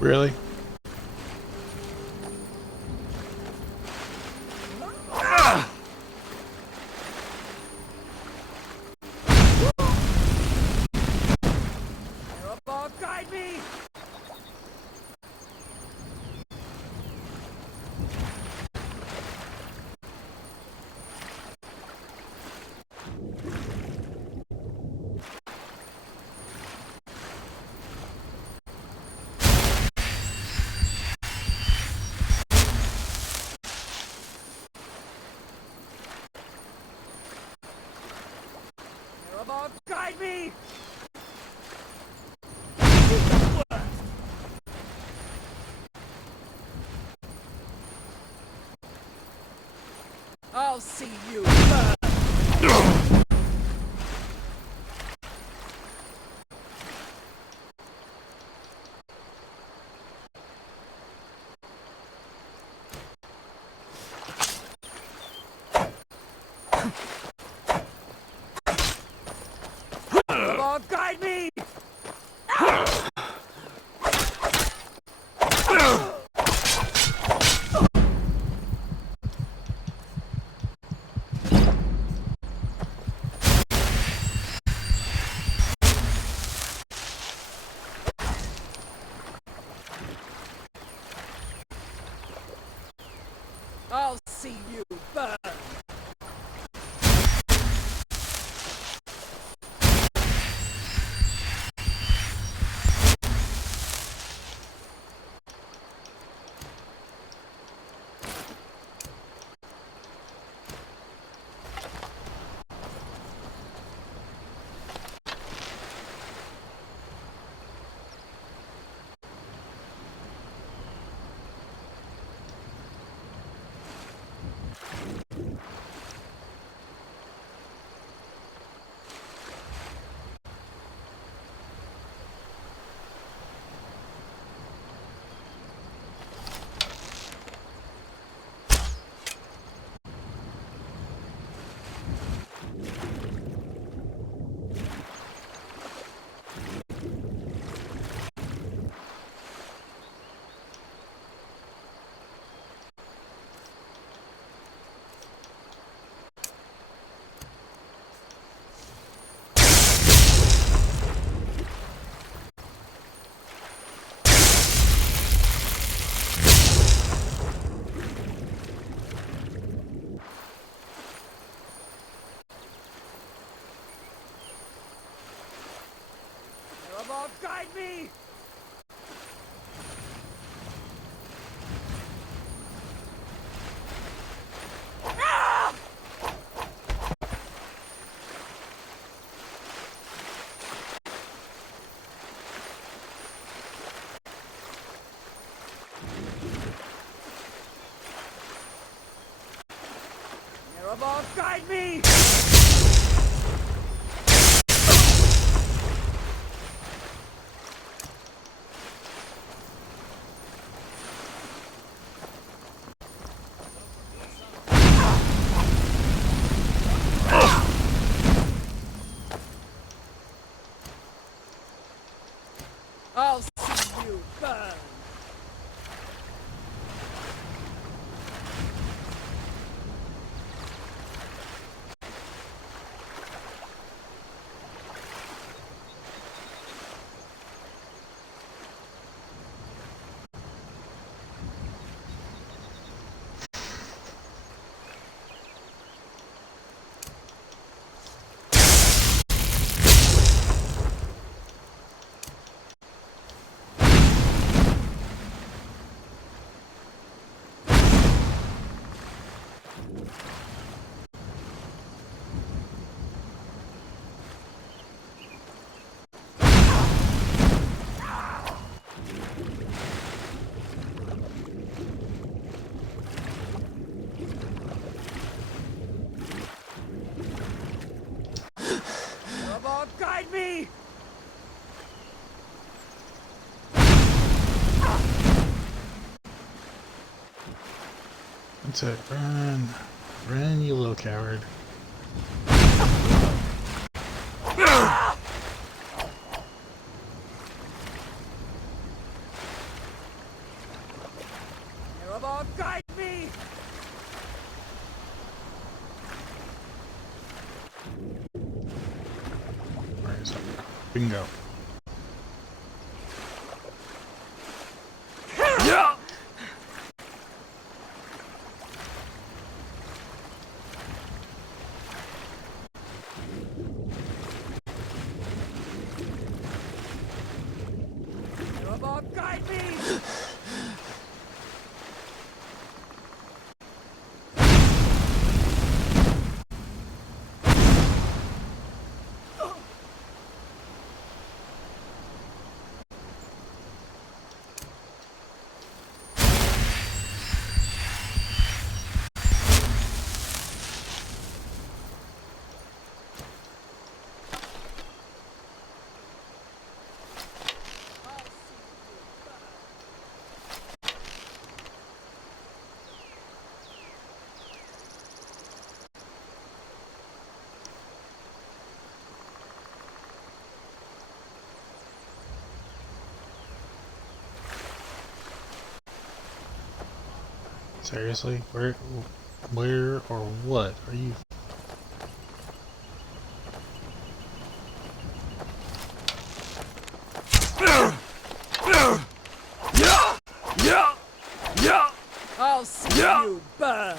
Really? Guide me! see you burn! Come on, guide me! I'll see you burn! Come on, guide me! Ah! Come on, guide me! I'll see you burn! Come on, guide me! That's it. Run. Run, you little coward. Come on, guide me! Where is it? Bingo. Yeah! Come on, guide me! Seriously? Where or what are you? I'll see you burn.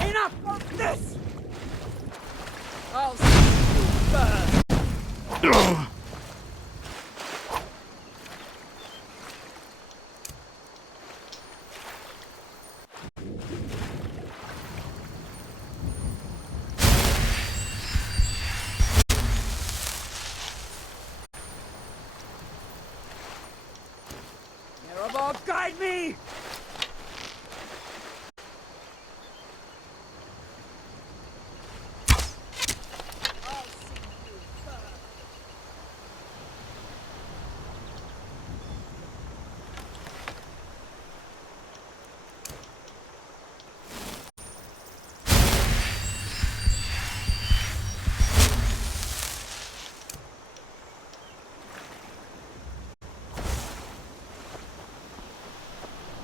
Enough of this! I'll see you burn. Mirabel, guide me!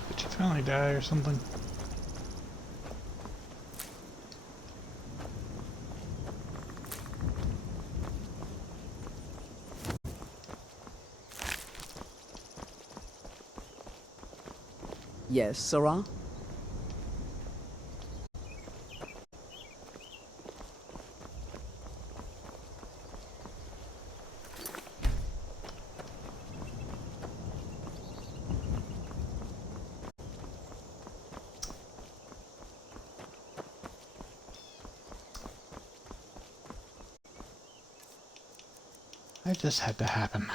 Did you finally die or something? Yes, Sarah? That just had to happen.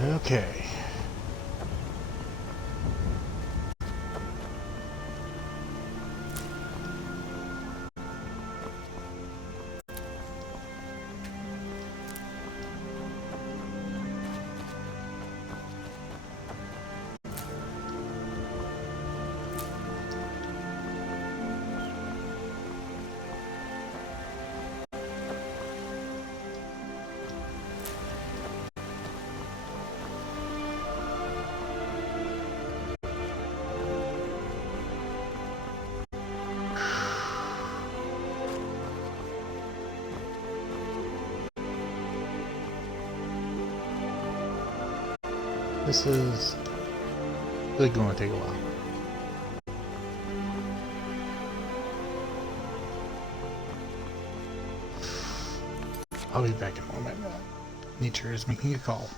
Okay. This is really going to take a while. I'll be back in a moment. Nature is making a call.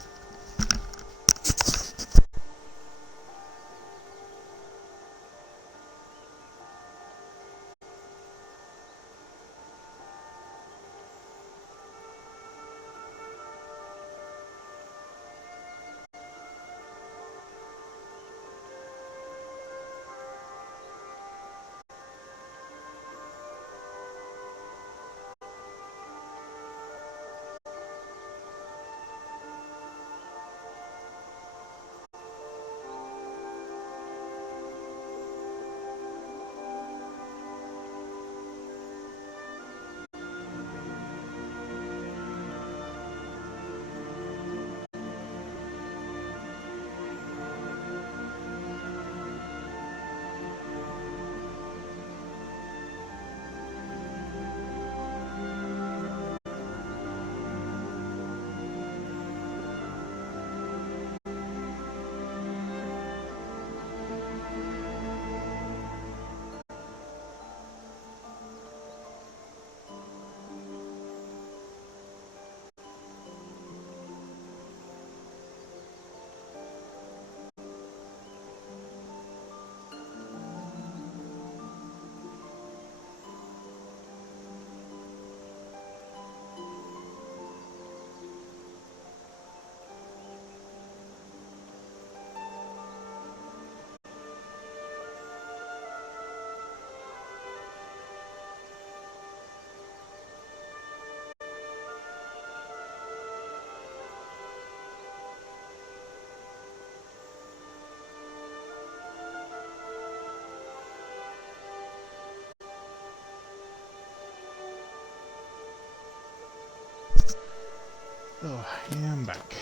Oh, I am back. Okay,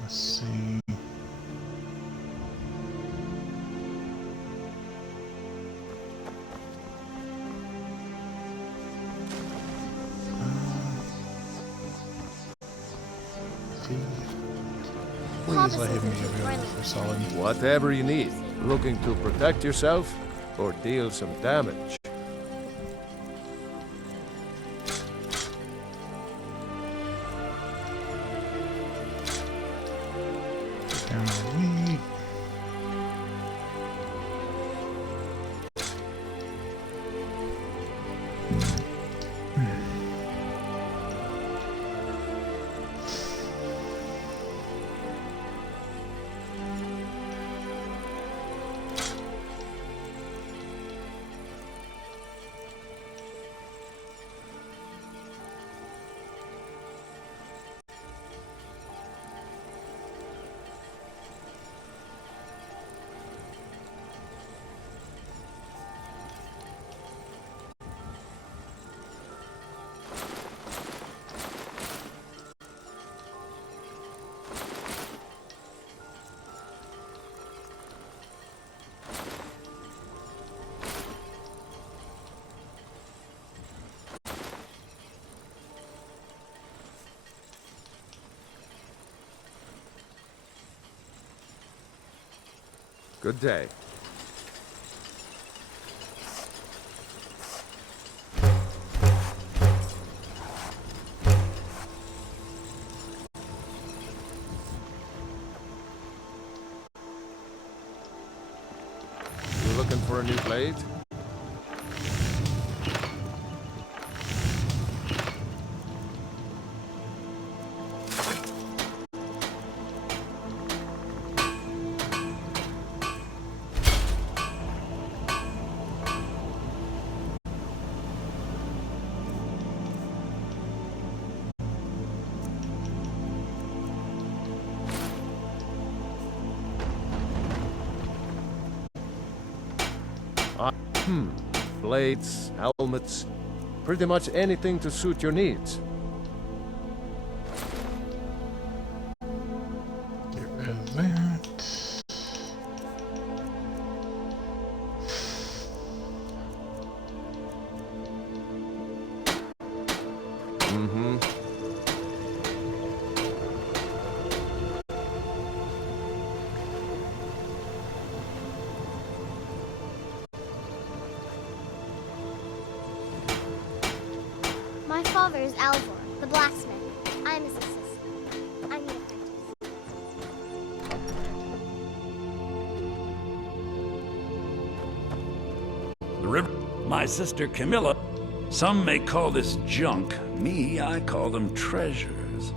let's see. Please let him be available for solid. Whatever you need. Looking to protect yourself or deal some damage? Down our wheat. Good day. You looking for a new blade? Blades, helmets, pretty much anything to suit your needs. Get rid of that. Mm-hmm. My father is Alvor, the blacksmith. I'm his assistant. I'm the apprentice. The river. My sister Camilla. Some may call this junk. Me, I call them treasures.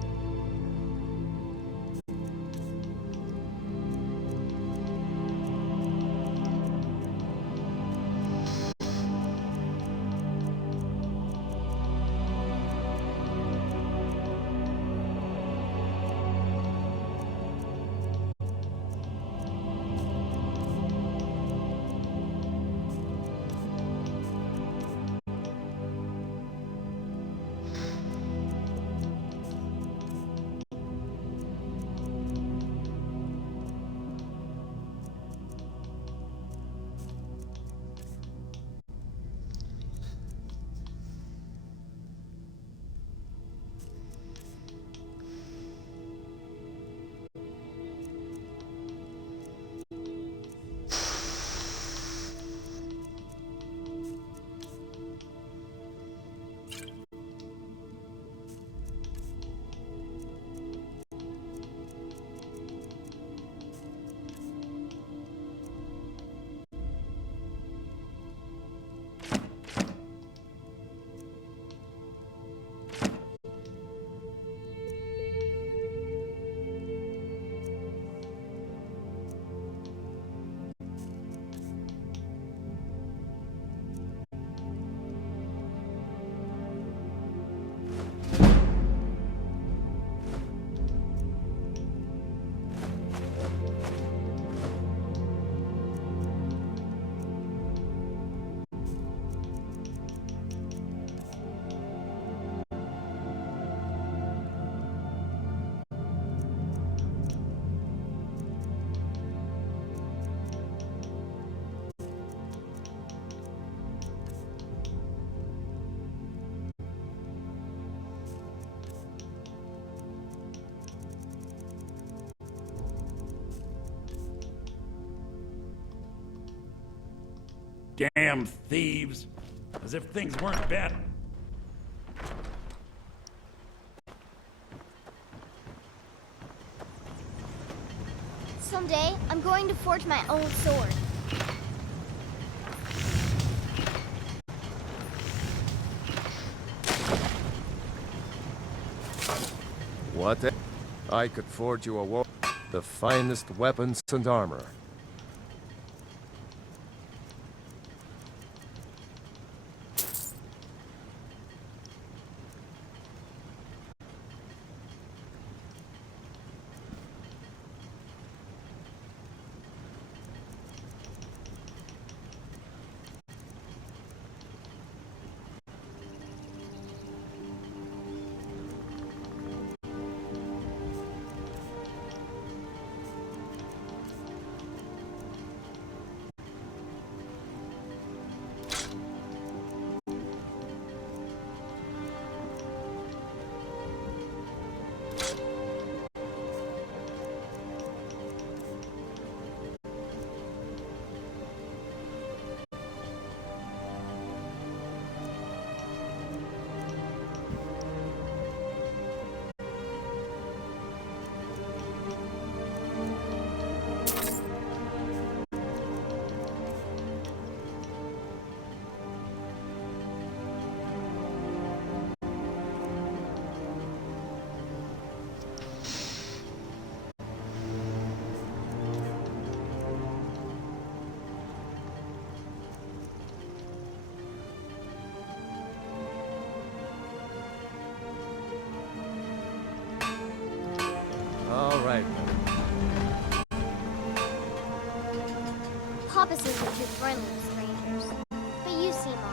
Damn thieves. As if things weren't bad. Someday, I'm going to forge my own sword. What? I could forge you the finest weapons and armor. All right. Papa says we're too friendly with strangers.